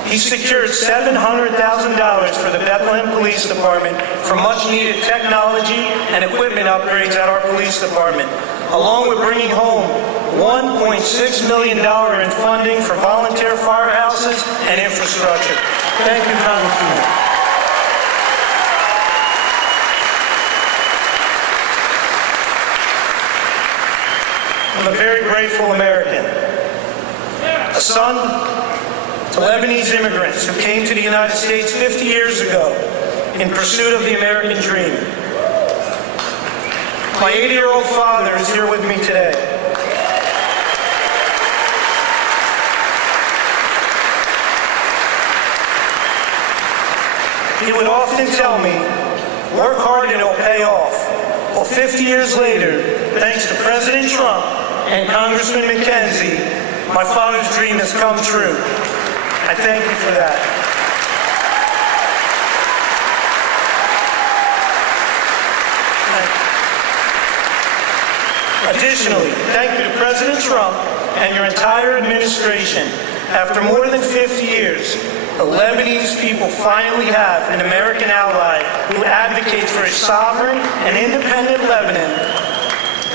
He secured $700,000 for the Bethlehem Police Department for much-needed technology and equipment upgrades at our police department, along with bringing home $1.6 million in funding for volunteer firehouses and infrastructure. Thank you, Congressman. I'm a very grateful American, a son to Lebanese immigrants who came to the United States 50 years ago in pursuit of the American dream. My 80-year-old father is here with me today. He would often tell me, work hard and it'll pay off. Well, 50 years later, thanks to President Trump and Congressman McKenzie, my father's dream has come true. I thank you for that. Additionally, thank you to President Trump and your entire administration. After more than 50 years, the Lebanese people finally have an American ally who advocates for a sovereign and independent Lebanon,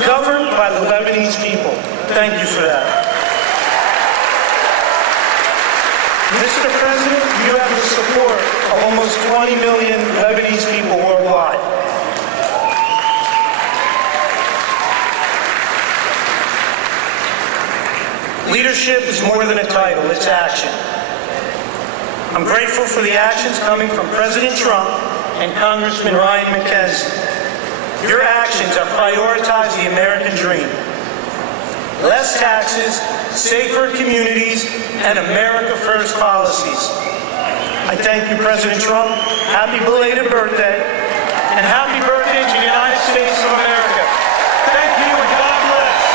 governed by the Lebanese people. Thank you for that. Mr. President, you have the support of almost 20 million Lebanese people worldwide. Leadership is more than a title, it's action. I'm grateful for the actions coming from President Trump and Congressman Ryan McKenzie. Your actions have prioritized the American dream. Less taxes, safer communities, and America First policies. I thank you, President Trump. Happy belated birthday, and happy birthday to the United States of America. Thank you, and God bless.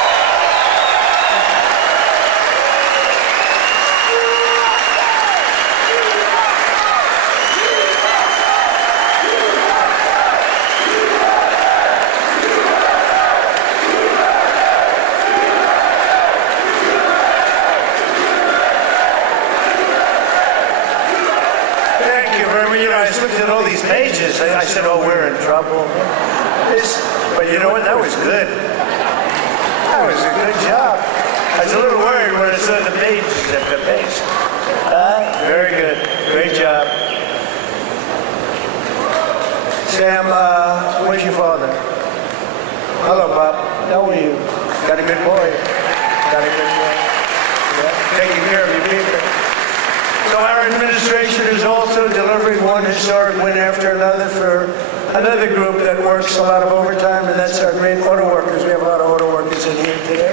I looked at all these pages. I said, oh, we're in trouble. But you know what? That was good. That was a good job. I was a little worried when I saw the pages at the page. Very good. Great job. Sam, where's your father? Hello, Bob. How are you? Got a good boy. Got a good boy. Yeah. Taking care of your people. So our administration is also delivering one historic win after another for another group that works a lot of overtime, and that's our great auto workers. We have a lot of auto workers in here today.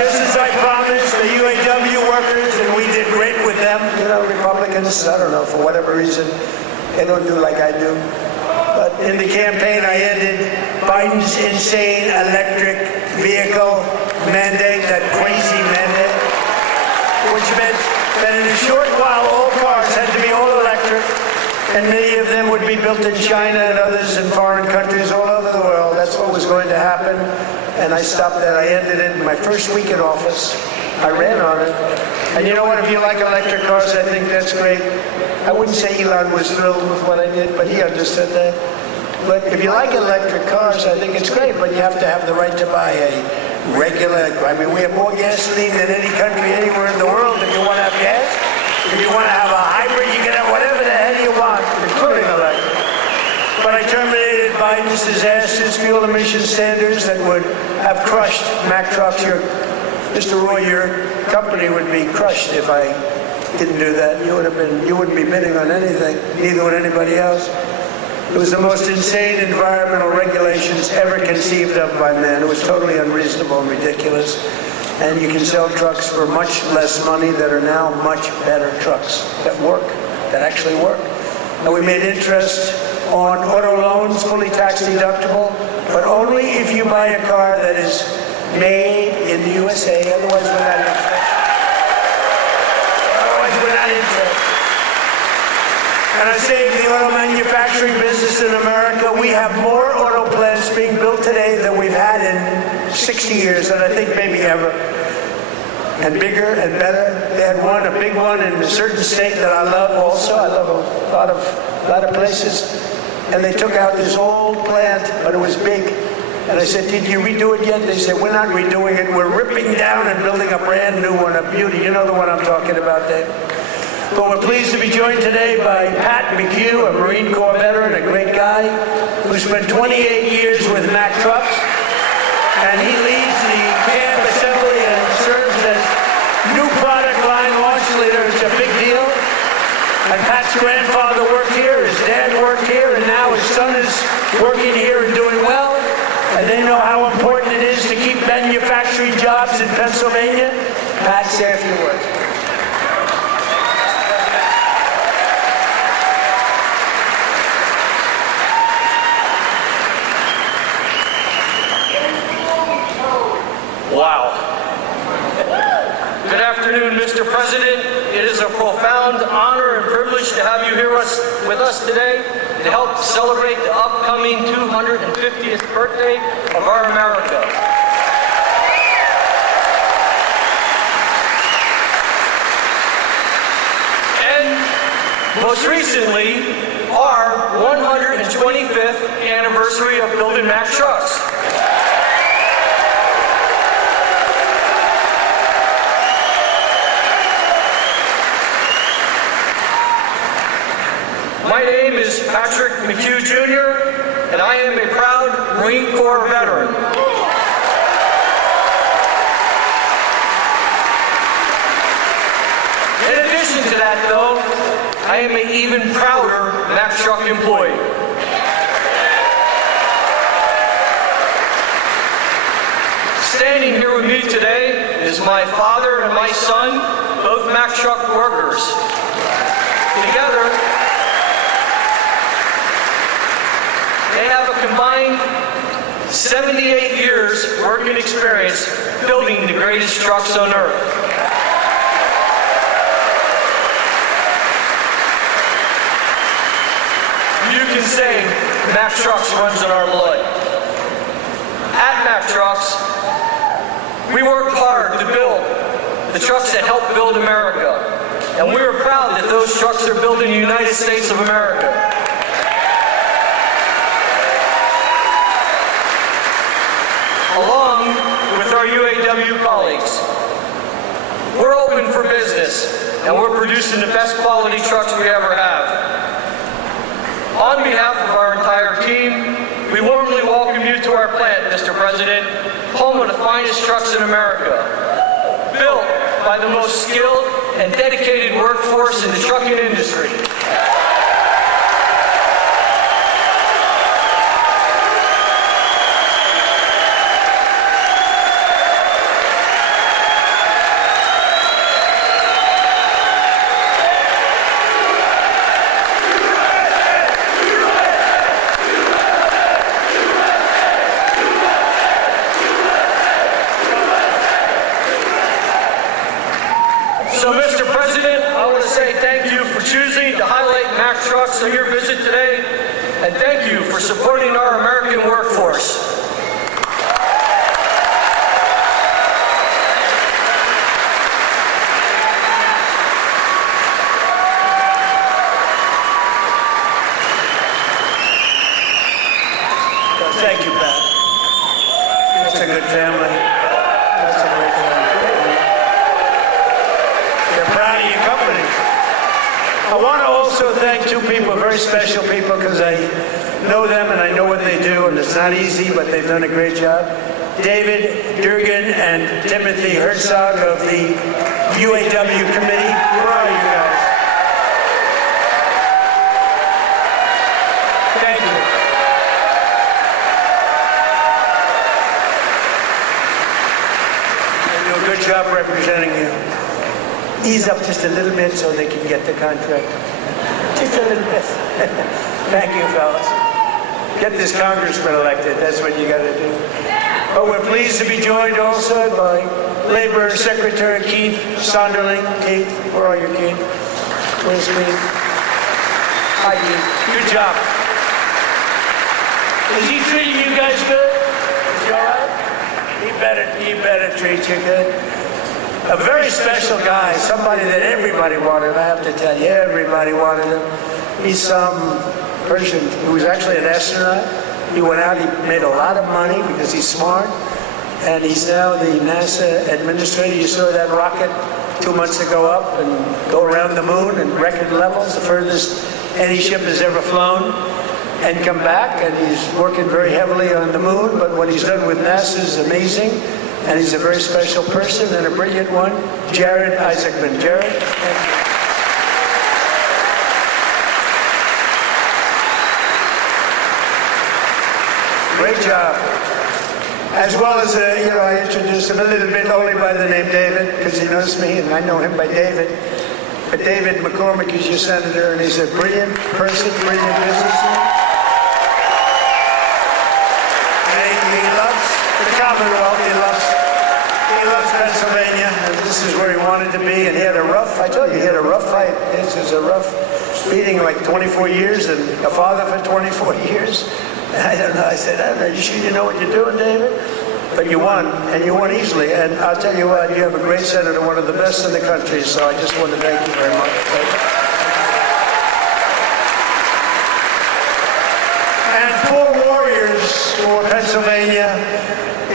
Just as I promised, the UAW workers, and we did great with them. You know, Republicans, I don't know, for whatever reason, they don't do like I do. But in the campaign, I ended Biden's insane electric vehicle mandate, that crazy mandate, which meant that in a short while all cars had to be all electric, and many of them would be built in China and others in foreign countries all over the world. That's what was going to happen, and I stopped that. I ended it in my first week in office. I ran on it. And you know what? If you like electric cars, I think that's great. I wouldn't say Elon was thrilled with what I did, but he understood that. But if you like electric cars, I think it's great, but you have to have the right to buy a regular, we have more gasoline than any country anywhere in the world. If you want to have gas, if you want to have a hybrid, you can have whatever the hell you want, including electric. But I terminated Biden's disastrous fuel emission standards that would have crushed Mack Truck. Mr. Roy, your company would be crushed if I didn't do that. You wouldn't be bidding on anything, neither would anybody else. It was the most insane environmental regulations ever conceived of by man. It was totally unreasonable and ridiculous. And you can sell trucks for much less money that are now much better trucks that work, that actually work. And we made interest on auto loans, fully tax deductible, but only if you buy a car that is made in the USA. Otherwise, we're not interested. And I say to the auto manufacturing business in America, we have more auto plants being built today than we've had in 60 years, and I think maybe ever. And bigger and better. They had a big one in a certain state that I love also. I love a lot of places. And they took out this old plant, but it was big. And I said, did you redo it yet? They said, we're not redoing it. We're ripping down and building a brand new one, a beauty. You know the one I'm talking about, Dave. But we're pleased to be joined today by Pat McHugh, a Marine Corps veteran, a great guy, who spent 28 years with Mack Trucks. And he leads the cab assembly and serves as new product line launch leader. It's a big deal. And Pat's grandfather worked here, his dad worked here, and now his son is working here and doing well. And they know how important it is to keep manufacturing jobs in Pennsylvania. Pat, say a few words. Wow. Good afternoon, Mr. President. It is a profound honor and privilege to have you here with us today to help celebrate the upcoming 250th birthday of our America. And most recently, our 125th anniversary of building Mack Trucks. My name is Patrick McHugh Jr., and I am a proud Marine Corps veteran. I am an even prouder Mack Truck employee. Standing here with me today is my father and my son, both Mack Truck workers. Together, they have a combined 78 years working experience building the greatest trucks on earth. You can say Mack Trucks runs in our blood. At Mack Trucks, we work hard to build the trucks that help build America. And we are proud that those trucks are built in the United States of America. Along with our UAW colleagues, we're open for business and we're producing the best quality trucks we ever have. On behalf of our entire team, we warmly welcome you to our plant, Mr. President, home of the finest trucks in America, built by the most skilled and dedicated workforce in the trucking industry. So, Mr. President, I want to say thank you for choosing to highlight Mack Trucks on your visit today, and thank you for supporting our American workforce. Thank you, Pat. That's a good family. That's a great family. You're proud of your company. I want to also thank two people, very special people, because I know them and I know what they do, and it's not easy, but they've done a great job. David Durgan and Timothy Herzog of the UAW committee. Where are you guys? Thank you. They do a good job representing you. Ease up just a little bit so they can get the contract. Just a little bit. Thank you, fellas. Get this congressman elected. That's what you got to do. But we're pleased to be joined also by Labor Secretary Keith Sonderling. Keith, where are you, Keith? Where's Keith? Hi, Keith. Good job. Is he treating you guys good? Is he all right? He better treat you good. A very special guy, somebody that everybody wanted, I have to tell you, everybody wanted him. He's some person who was actually an astronaut. He went out, he made a lot of money because he's smart, and he's now the NASA administrator. You saw that rocket 2 months ago up and go around the moon in record levels, the furthest any ship has ever flown, and come back, and he's working very heavily on the moon, but what he's done with NASA is amazing. And he's a very special person and a brilliant one, Jared Isaacman. Jared, thank you. Great job. As well as, I introduced him a little bit only by the name David, because he knows me and I know him by David. But David McCormick is your senator, and he's a brilliant person, brilliant businessman. And he loves the Commonwealth. He loves Pennsylvania, and this is where he wanted to be. And he had a rough fight. This is a rough beating, like 24 years, and a father for 24 years. And I don't know. I said, I don't know. You sure you know what you're doing, David? But you won, and you won easily. And I'll tell you what, you have a great senator, one of the best in the country. So I just want to thank you very much. And 4 warriors for Pennsylvania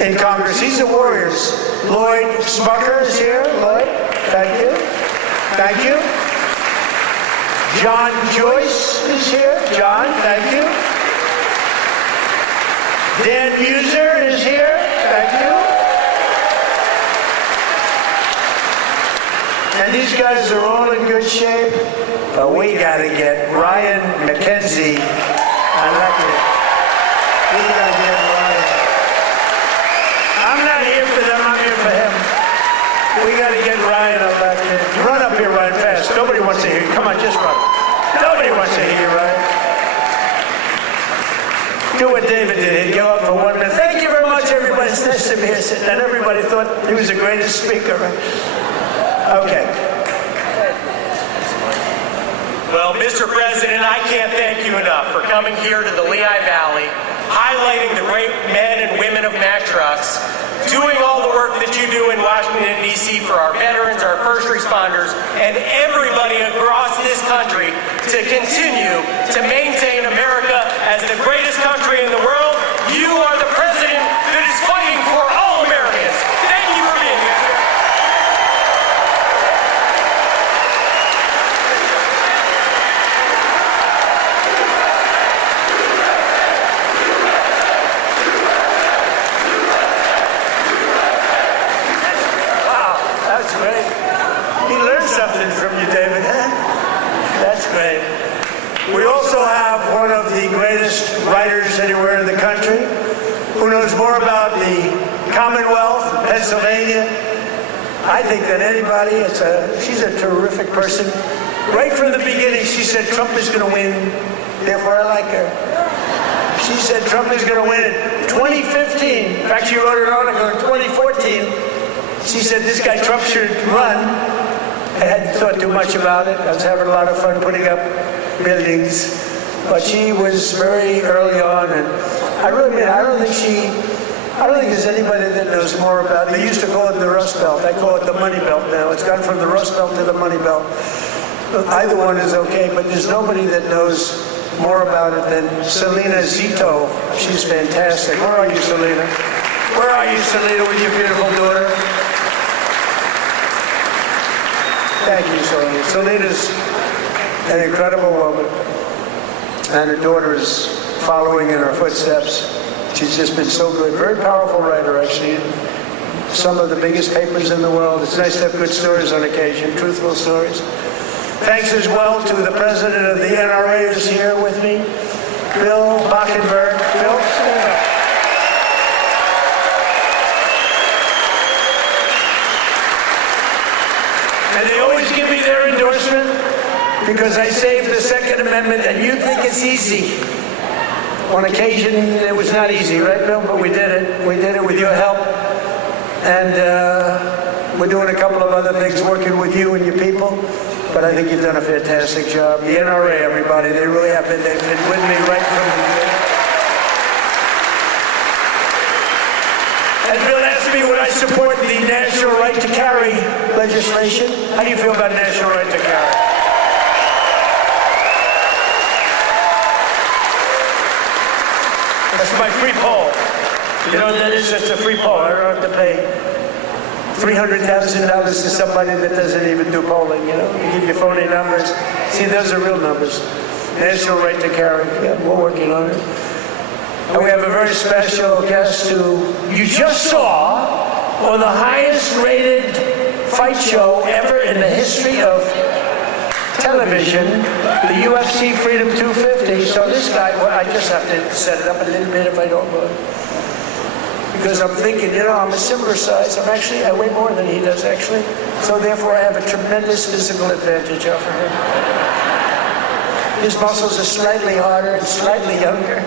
in Congress. These are warriors. Lloyd Smucker is here. Lloyd, thank you. Thank you. John Joyce is here. John, thank you. Dan Muser is here. Thank you. And these guys are all in good shape. but we got to get Ryan McKenzie elected. We got to get Ryan. I'm not here for them, I'm here for him. We got to get Ryan elected. Run up here, Ryan, fast. Nobody wants to hear you. Come on, just run. Nobody wants to hear you, Ryan. Do what David did. He'd go up for 1 minute. Thank you very much, everybody. It's nice to be here. And everybody thought he was the greatest speaker. Okay. Well, Mr. President, I can't thank you enough for coming here to the Lehigh Valley, highlighting the great men and women of Mack Trucks, doing all the work that you do in Washington, D.C. for our veterans, our first responders, and everybody across this country to continue to maintain America as the greatest country in the world. You are the president that is fighting for all Americans. Thank you for being here today. That's great. He learned something from you, David. That's great. We also have one of the greatest writers anywhere in the country who knows more about the Commonwealth, Pennsylvania, I think, than anybody. She's a terrific person. Right from the beginning, she said Trump is going to win, therefore I like her. She said Trump is going to win in 2015. In fact, she wrote an article in 2014. She said this guy Trump should run. I hadn't thought too much about it. I was having a lot of fun putting up buildings. But she was very early on, and I really mean, I don't think there's anybody that knows more about it. They used to call it the Rust Belt. I call it the Money Belt now. It's gone from the Rust Belt to the Money Belt. Either one is okay, but there's nobody that knows more about it than Selena Zito. She's fantastic. Where are you, Selena? Where are you, Selena, with your beautiful daughter? Thank you, Selena. Selena's an incredible woman, and her daughter is following in her footsteps. She's just been so good. Very powerful writer, actually. Some of the biggest papers in the world. It's nice to have good stories on occasion, truthful stories. Thanks as well to the president of the NRA who's here with me, Bill Bockenberg. Bill? And they always give me their endorsement because I saved the Second Amendment, and you think it's easy. On occasion, it was not easy, right, Bill? But we did it. We did it with your help. And we're doing a couple of other things, working with you and your people. But I think you've done a fantastic job. The NRA, everybody, they really have been. They've been with me right from the beginning. And Bill asked me would I support the national right to carry legislation. How do you feel about national right to carry? That's my free poll. You know what that is? That's a free poll. I don't have to pay $300,000 to somebody that doesn't even do polling, you know? You give your phony numbers. See, those are real numbers. National right to carry. Yeah, we're working on it. And we have a very special guest who you just saw on the highest rated fight show ever in the history of television, the UFC Freedom 250. So this guy, well, I just have to set it up a little bit if I don't mind. Because I'm thinking, you know, I'm a similar size. I weigh more than he does, actually. So therefore, I have a tremendous physical advantage over him. His muscles are slightly harder and slightly younger.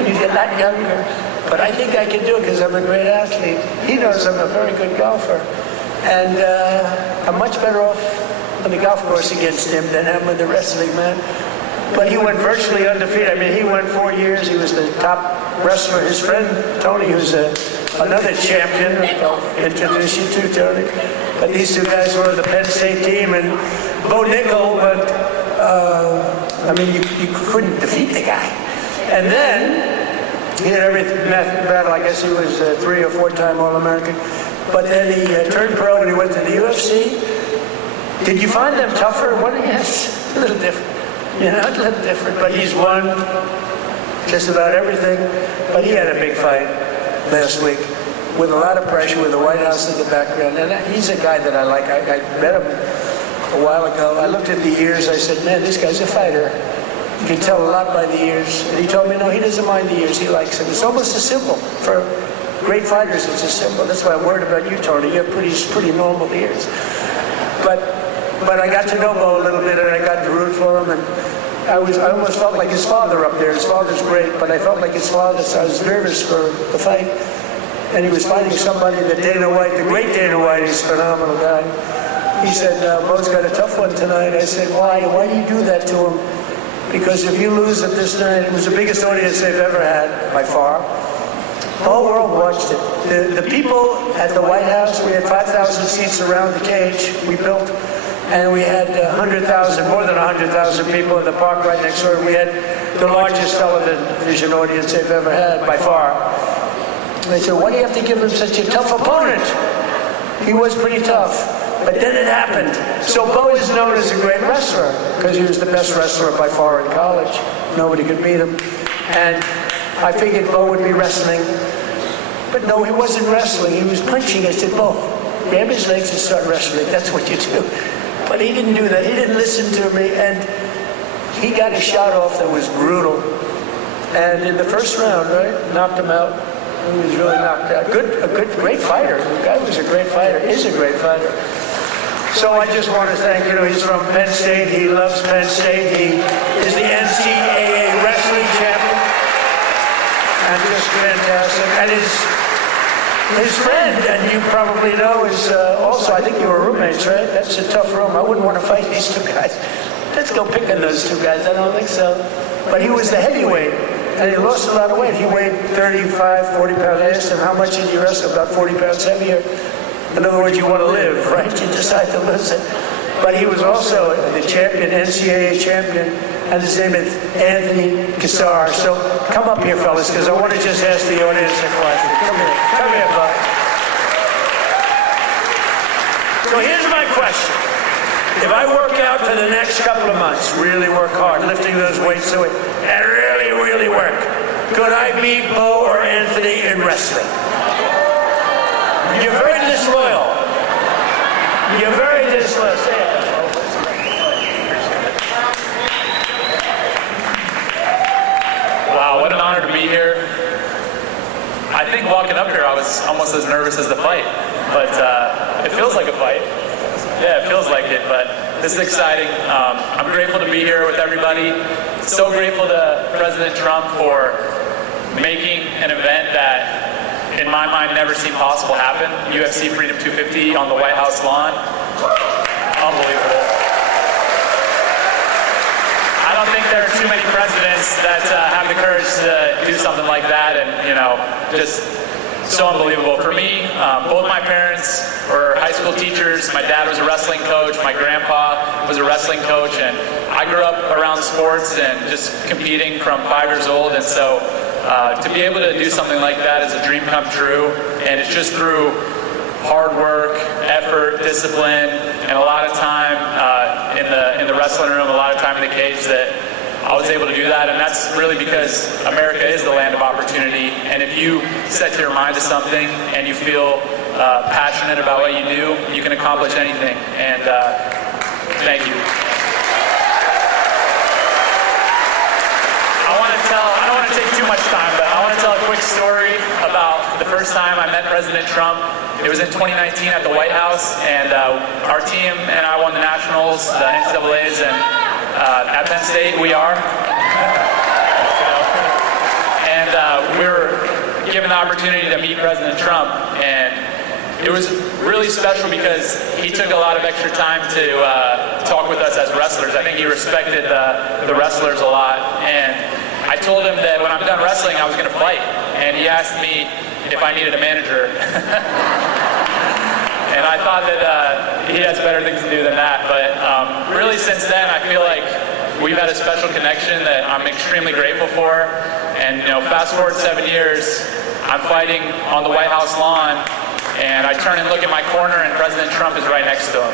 You get a lot younger. But I think I can do it because I'm a great athlete. He knows I'm a very good golfer. And I'm much better off on the golf course against him than I am with the wrestling man. But he went virtually undefeated. I mean, he went 4 years. He was the top wrestler. His friend, Tony, who's another champion, I'll introduce you to, Tony. But these two guys were on the Penn State team, and Bo Nickel, but, I mean, you couldn't defeat the guy. And then, he had every battle. I guess he was a 3 or 4 time All-American. But then he turned pro and he went to the UFC. Did you find them tougher? What? Yes, a little different. You know, a little different. But he's won just about everything. But he had a big fight last week with a lot of pressure, with the White House in the background. And he's a guy that I like. I met him a while ago. I looked at the years. I said, man, this guy's a fighter. You can tell a lot by the years. And he told me, no, he doesn't mind the years. He likes them. It's almost a symbol. For great fighters, it's a symbol. That's why I'm worried about you, Tony. You have pretty normal years. But I got to know Bo a little bit, and I got to root for him. And I almost felt like his father up there. His father's great, but I felt like his father, so I was nervous for the fight. And he was fighting somebody that Dana White, the great Dana White, is a phenomenal guy. He said, Bo's got a tough one tonight. I said, why? Why do you do that to him? Because if you lose at this night, it was the biggest audience they've ever had, by far. The whole world watched it. The people at the White House, we had 5,000 seats around the cage we built, and we had 100,000, more than 100,000 people in the park right next door. We had the largest television audience they've ever had, by far. They said, why do you have to give him such a tough opponent? He was pretty tough. But then it happened. So Bo is known as a great wrestler because he was the best wrestler by far in college. Nobody could beat him. And I figured Bo would be wrestling. But no, he wasn't wrestling. He was punching. I said, Bo, grab his legs and start wrestling. That's what you do. But he didn't do that. He didn't listen to me. And he got a shot off that was brutal. And in the first round, right, knocked him out. He was really knocked out. Great fighter. The guy was a great fighter. Is a great fighter. So I just want to thank, he's from Penn State. He loves Penn State. He is the NCAA wrestling champion. And just fantastic. And his friend, and you probably know, is also, I think you were roommates, right? That's a tough room. I wouldn't want to fight these two guys. Let's go pick on those two guys. I don't think so. But he was the heavyweight. And he lost a lot of weight. He weighed 35, 40 pounds less. And how much did you wrestle? About 40 pounds heavier. In other words, you want to live, right? You decide to lose it. But he was also the champion, NCAA champion, and his name is Anthony Cassar. So come up here, fellas, because I want to just ask the audience a question. Come here, bud. So here's my question. If I work out for the next couple of months, really work hard, lifting those weights and really work, could I beat Bo or Anthony in wrestling? You're very disloyal. You're very disloyal. Say it. Wow, what an honor to be here. I think walking up here I was almost as nervous as the fight, but it feels like a fight. Yeah, it feels like it, but this is exciting. I'm grateful to be here with everybody. So grateful to President Trump for making an event that, in my mind, never seemed possible happen. UFC Freedom 250 on the White House lawn. Unbelievable. I don't think there are too many presidents that have the courage to do something like that, and just so unbelievable. For me, both my parents were high school teachers. My dad was a wrestling coach. My grandpa was a wrestling coach, and I grew up around sports and just competing from 5 years old. And so to be able to do something like that is a dream come true, and it's just through hard work, effort, discipline, and a lot of time in the wrestling room, a lot of time in the cage that I was able to do that. And that's really because America is the land of opportunity, and if you set your mind to something and you feel passionate about what you do, you can accomplish anything. And thank you. I don't want to take too much time, but I want to tell a quick story about the first time I met President Trump. It was in 2019 at the White House, and our team and I won the Nationals, the NCAAs, and at Penn State we are. And we were given the opportunity to meet President Trump, and it was really special because he took a lot of extra time to talk with us as wrestlers. I think he respected the wrestlers a lot, and I told him that when I'm done wrestling, I was going to fight, and he asked me if I needed a manager. And I thought that he has better things to do than that, but really since then, I feel like we've had a special connection that I'm extremely grateful for. And fast forward 7 years, I'm fighting on the White House lawn, and I turn and look at my corner, and President Trump is right next to him.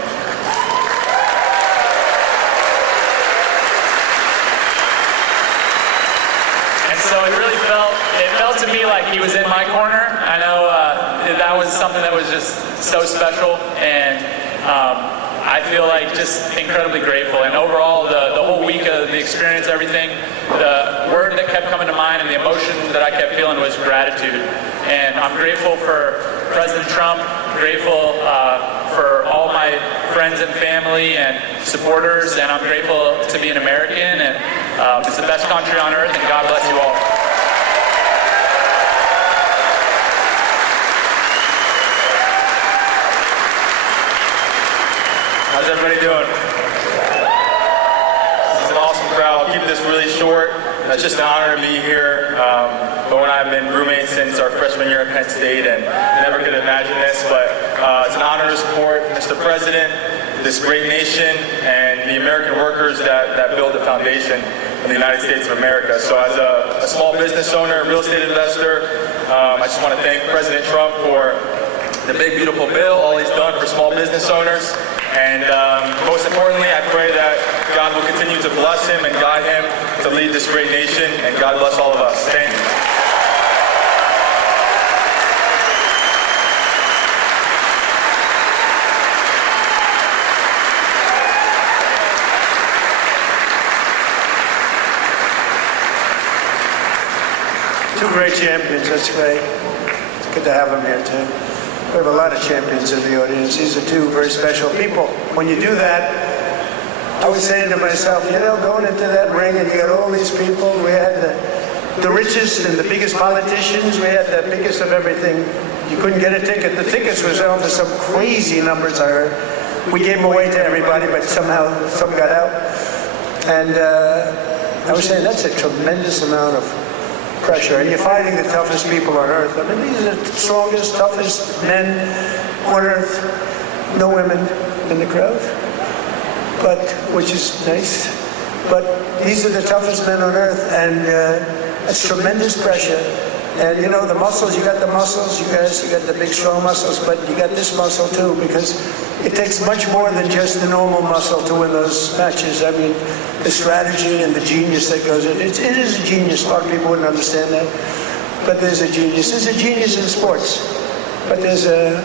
So it really felt to me like he was in my corner. I know that was something that was just so special, and I feel like just incredibly grateful. And overall, the whole week of the experience, everything, the word that kept coming to mind and the emotion that I kept feeling was gratitude. And I'm grateful for President Trump, grateful for all my friends and family and supporters, and I'm grateful to be an American, and it's the best country on earth, and God bless you all. How's everybody doing? This is an awesome crowd. I'll keep this really short. It's just an honor to be here. But when I've been roommates since our freshman year at Penn State, and I never could imagine this, but it's an honor to support Mr. President, this great nation, and the American workers that build the foundation of the United States of America. So as a small business owner, real estate investor, I just want to thank President Trump for the big, beautiful bill, all he's done for small business owners. And most importantly, I pray that God will continue to bless him and guide him to lead this great nation, and God bless all of us. Thank you. Two great champions, that's great. It's good to have them here too. We have a lot of champions in the audience. These are two very special people. When you do that, I was saying to myself, you know, going into that ring and you got all these people, we had the richest and the biggest politicians, we had the biggest of everything. You couldn't get a ticket. The tickets were selling for some crazy numbers, I heard. We gave them away to everybody, but somehow some got out. And I was saying that's a tremendous amount of pressure, and you're fighting the toughest people on earth. I mean, these are the strongest, toughest men on earth. No women in the crowd, but which is nice. But these are the toughest men on earth, and it's tremendous pressure. And you know, the muscles, you got the muscles, you guys, you got the big strong muscles, but you got this muscle too, because it takes much more than just the normal muscle to win those matches. I mean, the strategy and the genius that goes in. It is a genius. A lot of people wouldn't understand that. But there's a genius. There's a genius in sports. But there's a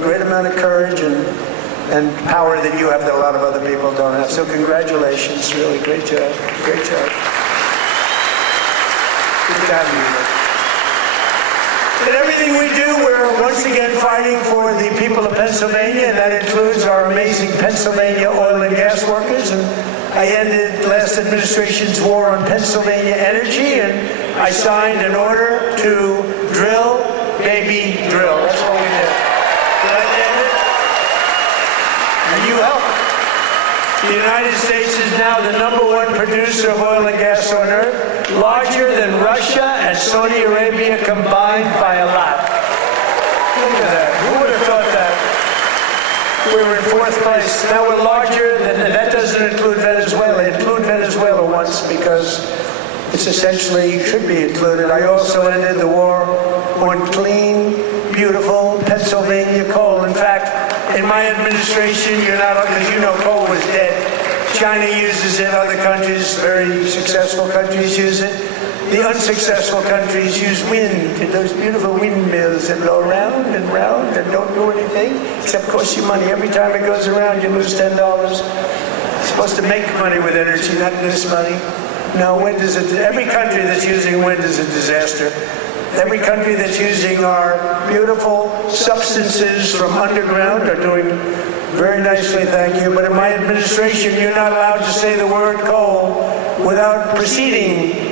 great amount of courage and power that you have that a lot of other people don't have. So congratulations. Really, great job. Great job. Good to have you here. In everything we do, we're once again fighting for the people of Pennsylvania, and that includes our amazing Pennsylvania oil and gas workers. And I ended last administration's war on Pennsylvania energy, and I signed an order to drill, baby, drill. That's what we did. And you helped. The United States is now the #1 producer of oil and gas on earth, larger than Russia and Saudi Arabia combined by a lot. Look at that. Who would have thought that? We were in 4th place. Now we're larger than, and that doesn't include Venezuela. Include Venezuela once, because it's essentially should be included. I also ended the war on clean, beautiful Pennsylvania coal. In fact, in my administration, you're not, because you know coal was dead. China uses it, other countries, very successful countries use it. The unsuccessful countries use wind, and those beautiful windmills that go round and round and don't do anything except cost you money. Every time it goes around, you lose $10. You're supposed to make money with energy, not lose money. No, wind is every country that's using wind is a disaster. Every country that's using our beautiful substances from underground are doing very nicely, thank you. But in my administration, you're not allowed to say the word coal without preceding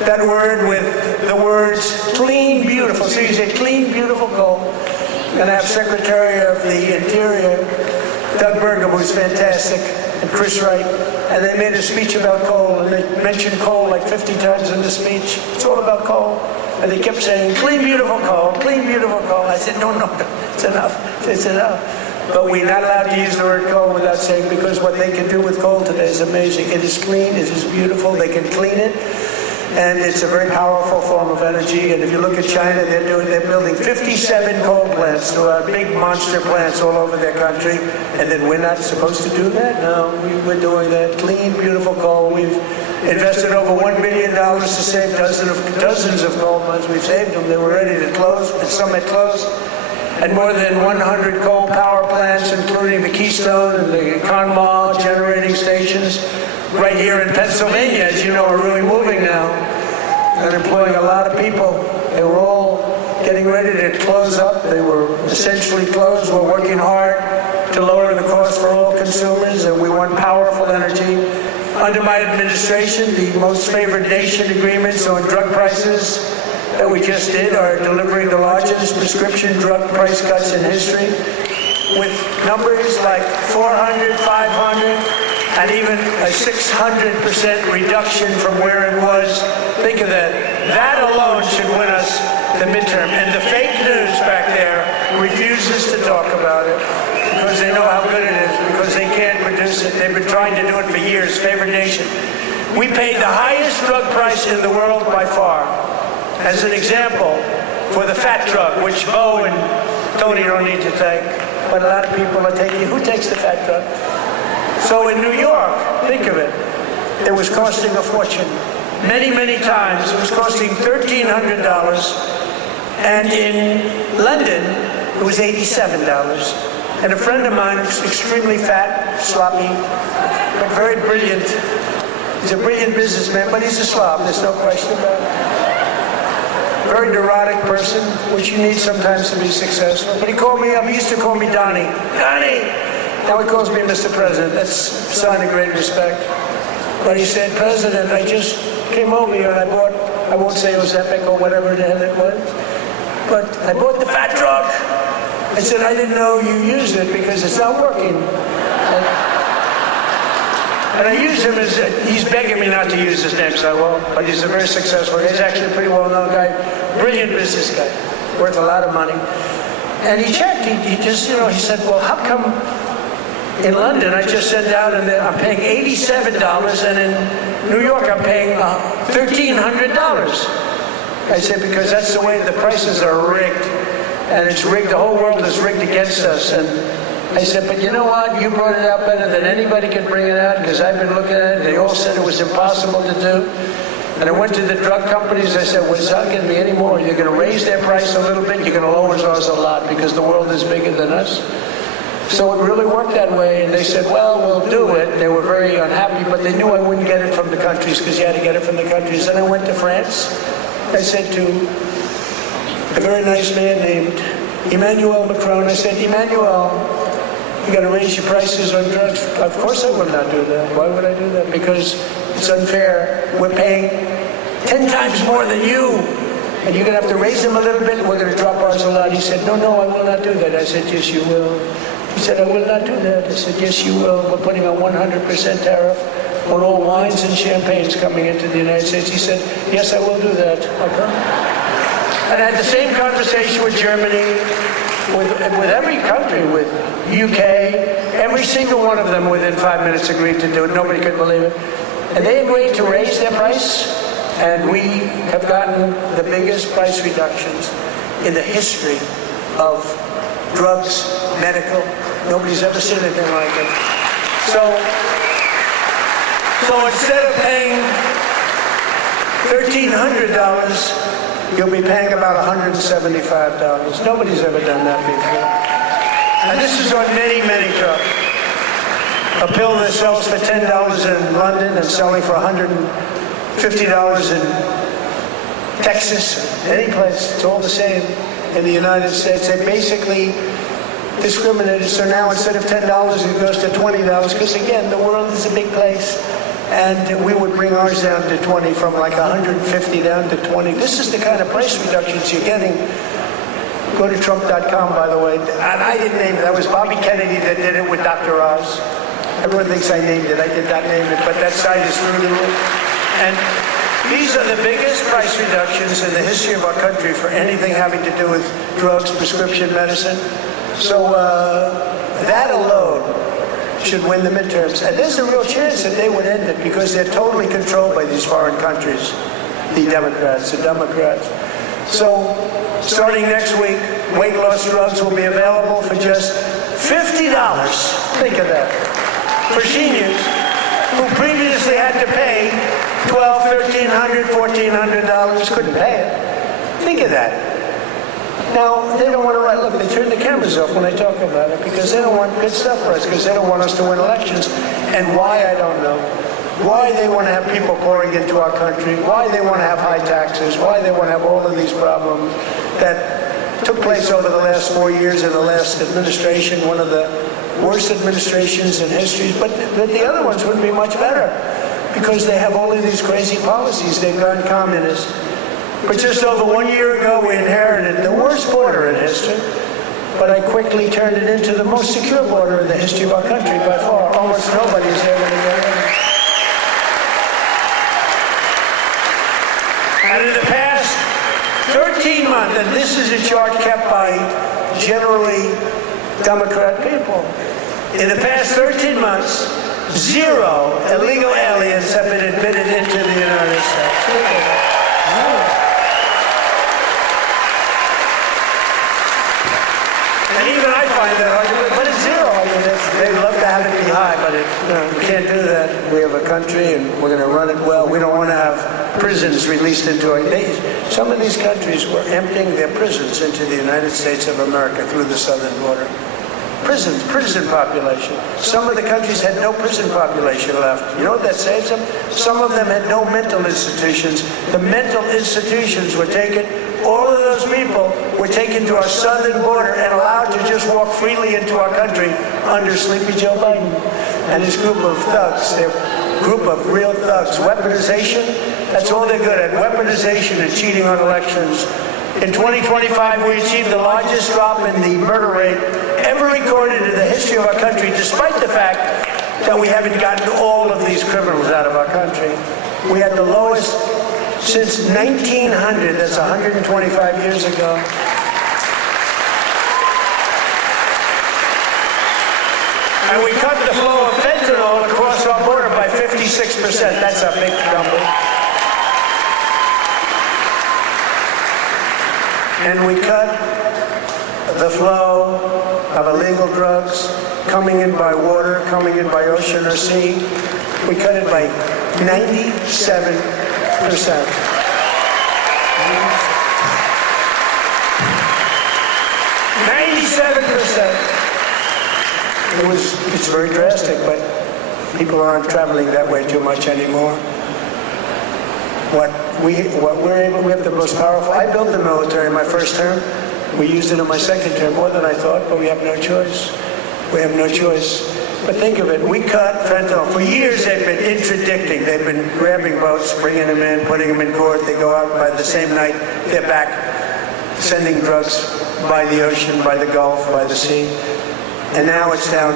that word with the words clean, beautiful. So you say clean, beautiful coal. And I have Secretary of the Interior, Doug Burgum, who's fantastic, and Chris Wright. And they made a speech about coal, and they mentioned coal like 50 times in the speech. It's all about coal. And they kept saying, clean, beautiful coal, clean, beautiful coal. I said, no, it's enough. It's enough. But we're not allowed to use the word coal without saying, because what they can do with coal today is amazing. It is clean, it is beautiful, they can clean it. And it's a very powerful form of energy. And if you look at China, they're building 57 coal plants, big monster plants all over their country. And then we're not supposed to do that? No, we're doing that. Clean, beautiful coal. We've invested over $1 billion to save dozens of coal mines. We've saved them. They were ready to close, and some had closed. and more than 100 coal power plants, including the Keystone and the Conemaugh generating stations right here in Pennsylvania, as you know, are really moving now and employing a lot of people. They were all getting ready to close up. They were essentially closed. We're working hard to lower the cost for all consumers, and we want powerful energy. Under my administration, the most favored nation agreements on drug prices that we just did are delivering the largest prescription drug price cuts in history, with numbers like 400, 500, and even a 600% reduction from where it was. Think of that. That alone should win us the midterm. And the fake news back there refuses to talk about it because they know how good it is, because they can't produce it. They've been trying to do it for years. Favored nation. We paid the highest drug price in the world by far. As an example, for the fat drug, which Bo and Tony don't need to take, but a lot of people are taking. Who takes the fat drug? So in New York, think of it, it was costing a fortune. Many, many times it was costing $1,300, and in London it was $87. And a friend of mine who's extremely fat, sloppy, but very brilliant. He's a brilliant businessman, but he's a slob, there's no question about it. Very neurotic person, which you need sometimes to be successful. But he called me up, he used to call me Donnie. Donnie! Now he calls me Mr. President. That's a sign of great respect. But he said, President, I just came over here and I bought, I won't say it was Epic or whatever the hell it was, but I bought the fat truck. I said, I didn't know you used it because it's not working. And I use him as, he's begging me not to use his name, so I won't, but he's a very successful guy. He's actually a pretty well-known guy, brilliant business guy, worth a lot of money. And he checked, he just, he said, well, how come in London I just sent out and I'm paying $87, and in New York I'm paying $1,300? I said, because that's the way the prices are rigged. And it's rigged, the whole world is rigged against us. And I said, but you know what? You brought it out better than anybody could bring it out, because I've been looking at it. They all said it was impossible to do. And I went to the drug companies. I said, well, it's not going to be any more. You're going to raise their price a little bit. You're going to lower ours a lot, because the world is bigger than us. So it really worked that way. And they said, well, we'll do it. They were very unhappy, but they knew I wouldn't get it from the countries, because you had to get it from the countries. Then I went to France. I said to a very nice man named Emmanuel Macron, I said, Emmanuel, you got to raise your prices on drugs. Of course I would not do that. Why would I do that? Because it's unfair. We're paying 10 times more than you, and you're going to have to raise them a little bit, and we're going to drop ours a lot. He said, no, I will not do that. I said, yes, you will. He said, I will not do that. I said, yes, you will. We're putting a 100% tariff on all wines and champagnes coming into the United States. He said, yes, I will do that. Okay. And I had the same conversation with Germany, with every country, with UK. Every single one of them within 5 minutes agreed to do it. Nobody could believe it. And they agreed to raise their price, and we have gotten the biggest price reductions in the history of drugs, medical. Nobody's ever seen anything like it. So instead of paying $1,300, you'll be paying about $175. Nobody's ever done that before. And this is on many, many drugs. A pill that sells for $10 in London and selling for $150 in Texas, any place, it's all the same in the United States. They basically discriminated. So now instead of $10, it goes to $20, because again, the world is a big place. And we would bring ours down to 20, from like 150 down to 20. This is the kind of price reductions you're getting. Go to Trump.com, by the way. And I didn't name it. That was Bobby Kennedy that did it with Dr. Oz. Everyone thinks I named it. I did not name it, but that site is through the roof. And these are the biggest price reductions in the history of our country for anything having to do with drugs, prescription medicine. So that alone should win the midterms. And there's a real chance that they would end it, because they're totally controlled by these foreign countries, the Democrats. So starting next week, weight loss drugs will be available for just $50. Think of that. For seniors who previously had to pay $1,200, $1,300, $1,400, couldn't pay it. Think of that. Now, they don't want to write, look, they turn the cameras off when I talk about it because they don't want good stuff for us, because they don't want us to win elections. And why, I don't know. Why they want to have people pouring into our country, why they want to have high taxes, why they want to have all of these problems that took place over the last 4 years in the last administration, one of the worst administrations in history. But the other ones wouldn't be much better because they have all of these crazy policies. They've gone communist. But just over 1 year ago, we inherited the worst border in history, but I quickly turned it into the most secure border in the history of our country by far. Almost nobody's ever going to get in. And in the past 13 months, and this is a chart kept by generally Democrat people, in the past 13 months, 0 illegal aliens have been admitted into the United States. And even I find that hard, but it's 0. I mean, they'd love to have it be high, but we can't do that. We have a country, and we're going to run it well. We don't want to have prisons released into our days. Some of these countries were emptying their prisons into the United States of America through the southern border. Prison population. Some of the countries had no prison population left. You know what that saves them? Some of them had no mental institutions. The mental institutions were taken. All of those people were taken to our southern border and allowed to just walk freely into our country under Sleepy Joe Biden and his group of thugs. Their group of real thugs. Weaponization, that's all they're good at. Weaponization and cheating on elections. In 2025, we achieved the largest drop in the murder rate ever recorded in the history of our country, despite the fact that we haven't gotten all of these criminals out of our country. We had the lowest since 1900, that's 125 years ago. And we cut the flow of fentanyl across our border by 56%. That's a big number. And we cut the flow of illegal drugs coming in by water, coming in by ocean or sea. We cut it by 97%. 97%. It's very drastic, but people aren't traveling that way too much anymore. We have the most powerful. I built the military in my first term. We used it in my second term, more than I thought, but we have no choice. We have no choice. But think of it, we cut fentanyl. For years they've been interdicting. They've been grabbing boats, bringing them in, putting them in court. They go out by the same night, they're back sending drugs by the ocean, by the Gulf, by the sea. And now it's down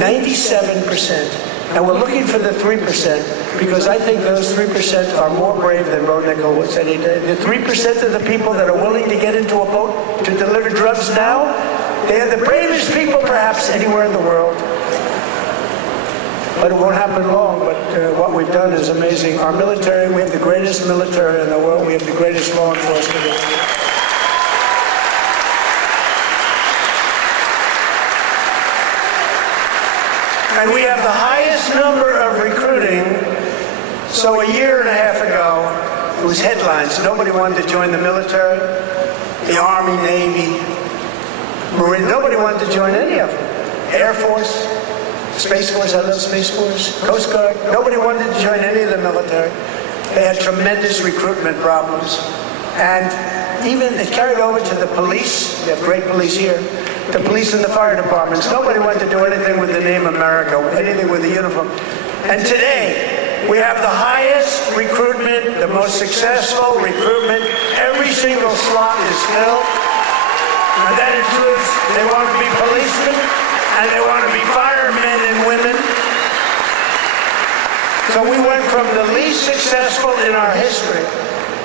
97%. And we're looking for the 3% because I think those 3% are more brave than Ro Nickel was any day. The 3% of the people that are willing to get into a boat to deliver drugs now, they are the bravest people perhaps anywhere in the world. But it won't happen long, but what we've done is amazing. Our military, we have the greatest military in the world. We have the greatest law enforcement in the world. And we have the highest number of recruiting. So a year and a half ago, it was headlines. Nobody wanted to join the military, the Army, Navy, Marine. Nobody wanted to join any of them. Air Force, Space Force, I love Space Force, Coast Guard. Nobody wanted to join any of the military. They had tremendous recruitment problems. And even it carried over to the police. We have great police here. The police and the fire departments. Nobody wanted to do anything with the name America, anything with the uniform. And today, we have the highest recruitment, the most successful recruitment. Every single slot is filled. And that includes, they want to be policemen, and they want to be firemen and women. So we went from the least successful in our history,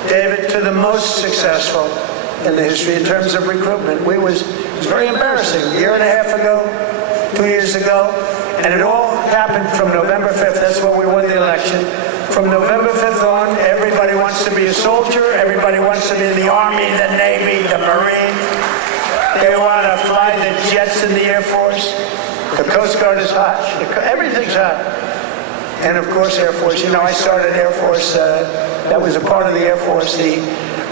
David, to the most successful in the history in terms of recruitment. It was very embarrassing. A year and a half ago, 2 years ago, and it all happened from November 5th. That's when we won the election. From November 5th on, everybody wants to be a soldier. Everybody wants to be in the Army, the Navy, the Marine. They want to fly the jets in the Air Force. The Coast Guard is hot. Everything's hot. And of course, Air Force. You know, I started Air Force. That was a part of the Air Force. The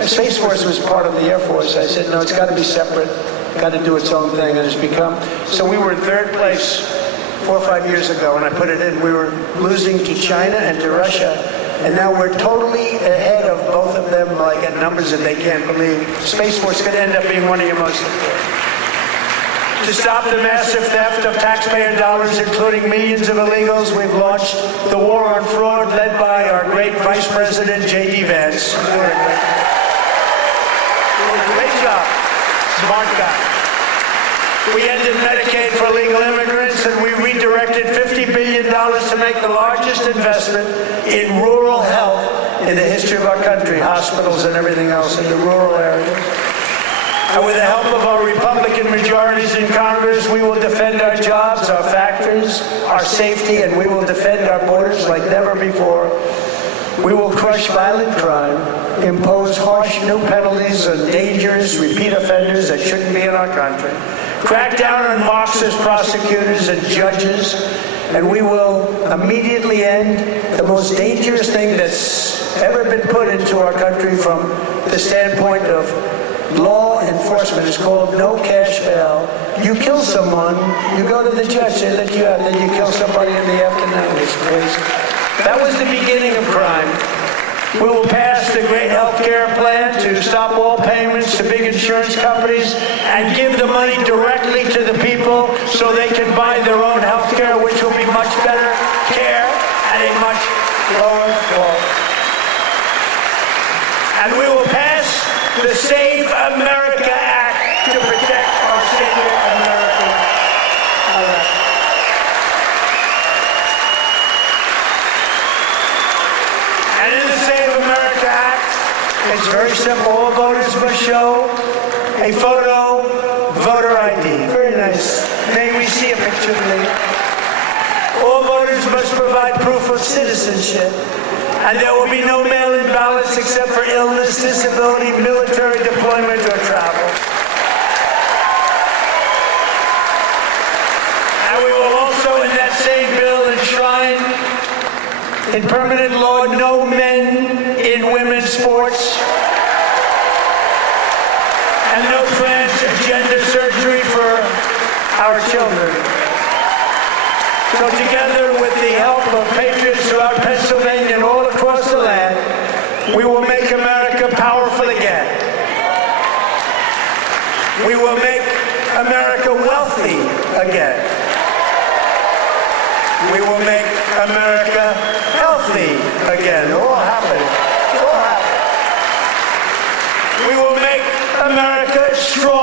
Space Force was part of the Air Force. I said, no, it's got to be separate, got to do its own thing, and it's become. So we were in third place 4 or 5 years ago, and I put it in. We were losing to China and to Russia, and now we're totally ahead of both of them, like at numbers that they can't believe. Space Force could end up being one of your most important. To stop the massive theft of taxpayer dollars, including millions of illegals, we've launched the war on fraud led by our great Vice President, J.D. Vance. Great job. Smart guy. We ended Medicaid for illegal immigrants, and we redirected $50 billion to make the largest investment in rural health in the history of our country, hospitals and everything else in the rural areas. And with the help of our Republican majorities in Congress, we will defend our jobs, our factories, our safety, and we will defend our borders like never before. We will crush violent crime, impose harsh new penalties on dangerous repeat offenders that shouldn't be in our country, crack down on Marxist prosecutors and judges, and we will immediately end the most dangerous thing that's ever been put into our country from the standpoint of law enforcement. Is called no cash bail. You kill someone, you go to the judge, they let you out, then you kill somebody in the afternoon. It's crazy. That was the beginning of crime. We will pass the great health care plan to stop all payments to big insurance companies and give the money directly to the people so they can buy their own health care, which will be much better care at a much lower cost. And we will pass the Save America Act to protect our sacred American elections. And in the Save America Act, it's very simple. All voters must show a photo voter ID. Very nice. May we see a picture, please? All voters must provide proof of citizenship. And there will be no mail-in ballots except for illness, disability, military deployment, or travel. And we will also, in that same bill, enshrine in permanent law no men in women's sports and no transgender surgery for our children. So together with the help of patriots throughout Pennsylvania and all across the land, we will make America powerful again. We will make America wealthy again. We will make America healthy again. All happening. All happening. We will make America strong.